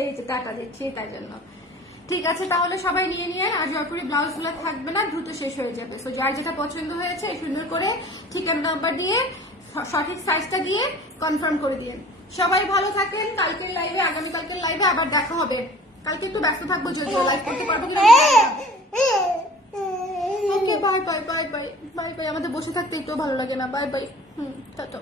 এই তো টাটা দিচ্ছি তাই জন্য। ঠিক আছে, তাহলে সবাই নিয়ে নিয়ে, আর জয়পুরি ব্লাউজ গুলো থাকবে না, দ্রুত শেষ হয়ে যাবে। তো যার যেটা পছন্দ হয়েছে সুন্দর করে ঠিকানা নাম্বার দিয়ে সঠিক সাইজটা দিয়ে কনফার্ম করে দিন। সবাই ভালো থাকেন, কালকের লাইভে, আগামীকালকের লাইভে আবার দেখা হবে। কালকে একটু ব্যস্ত থাকবো, যদিও লাইভ করতে পারবো কিনা। ওকে, বাই বাই, আমাদের বসে থাকতে একটু ভালো লাগে না, বাই বাই, টাটা।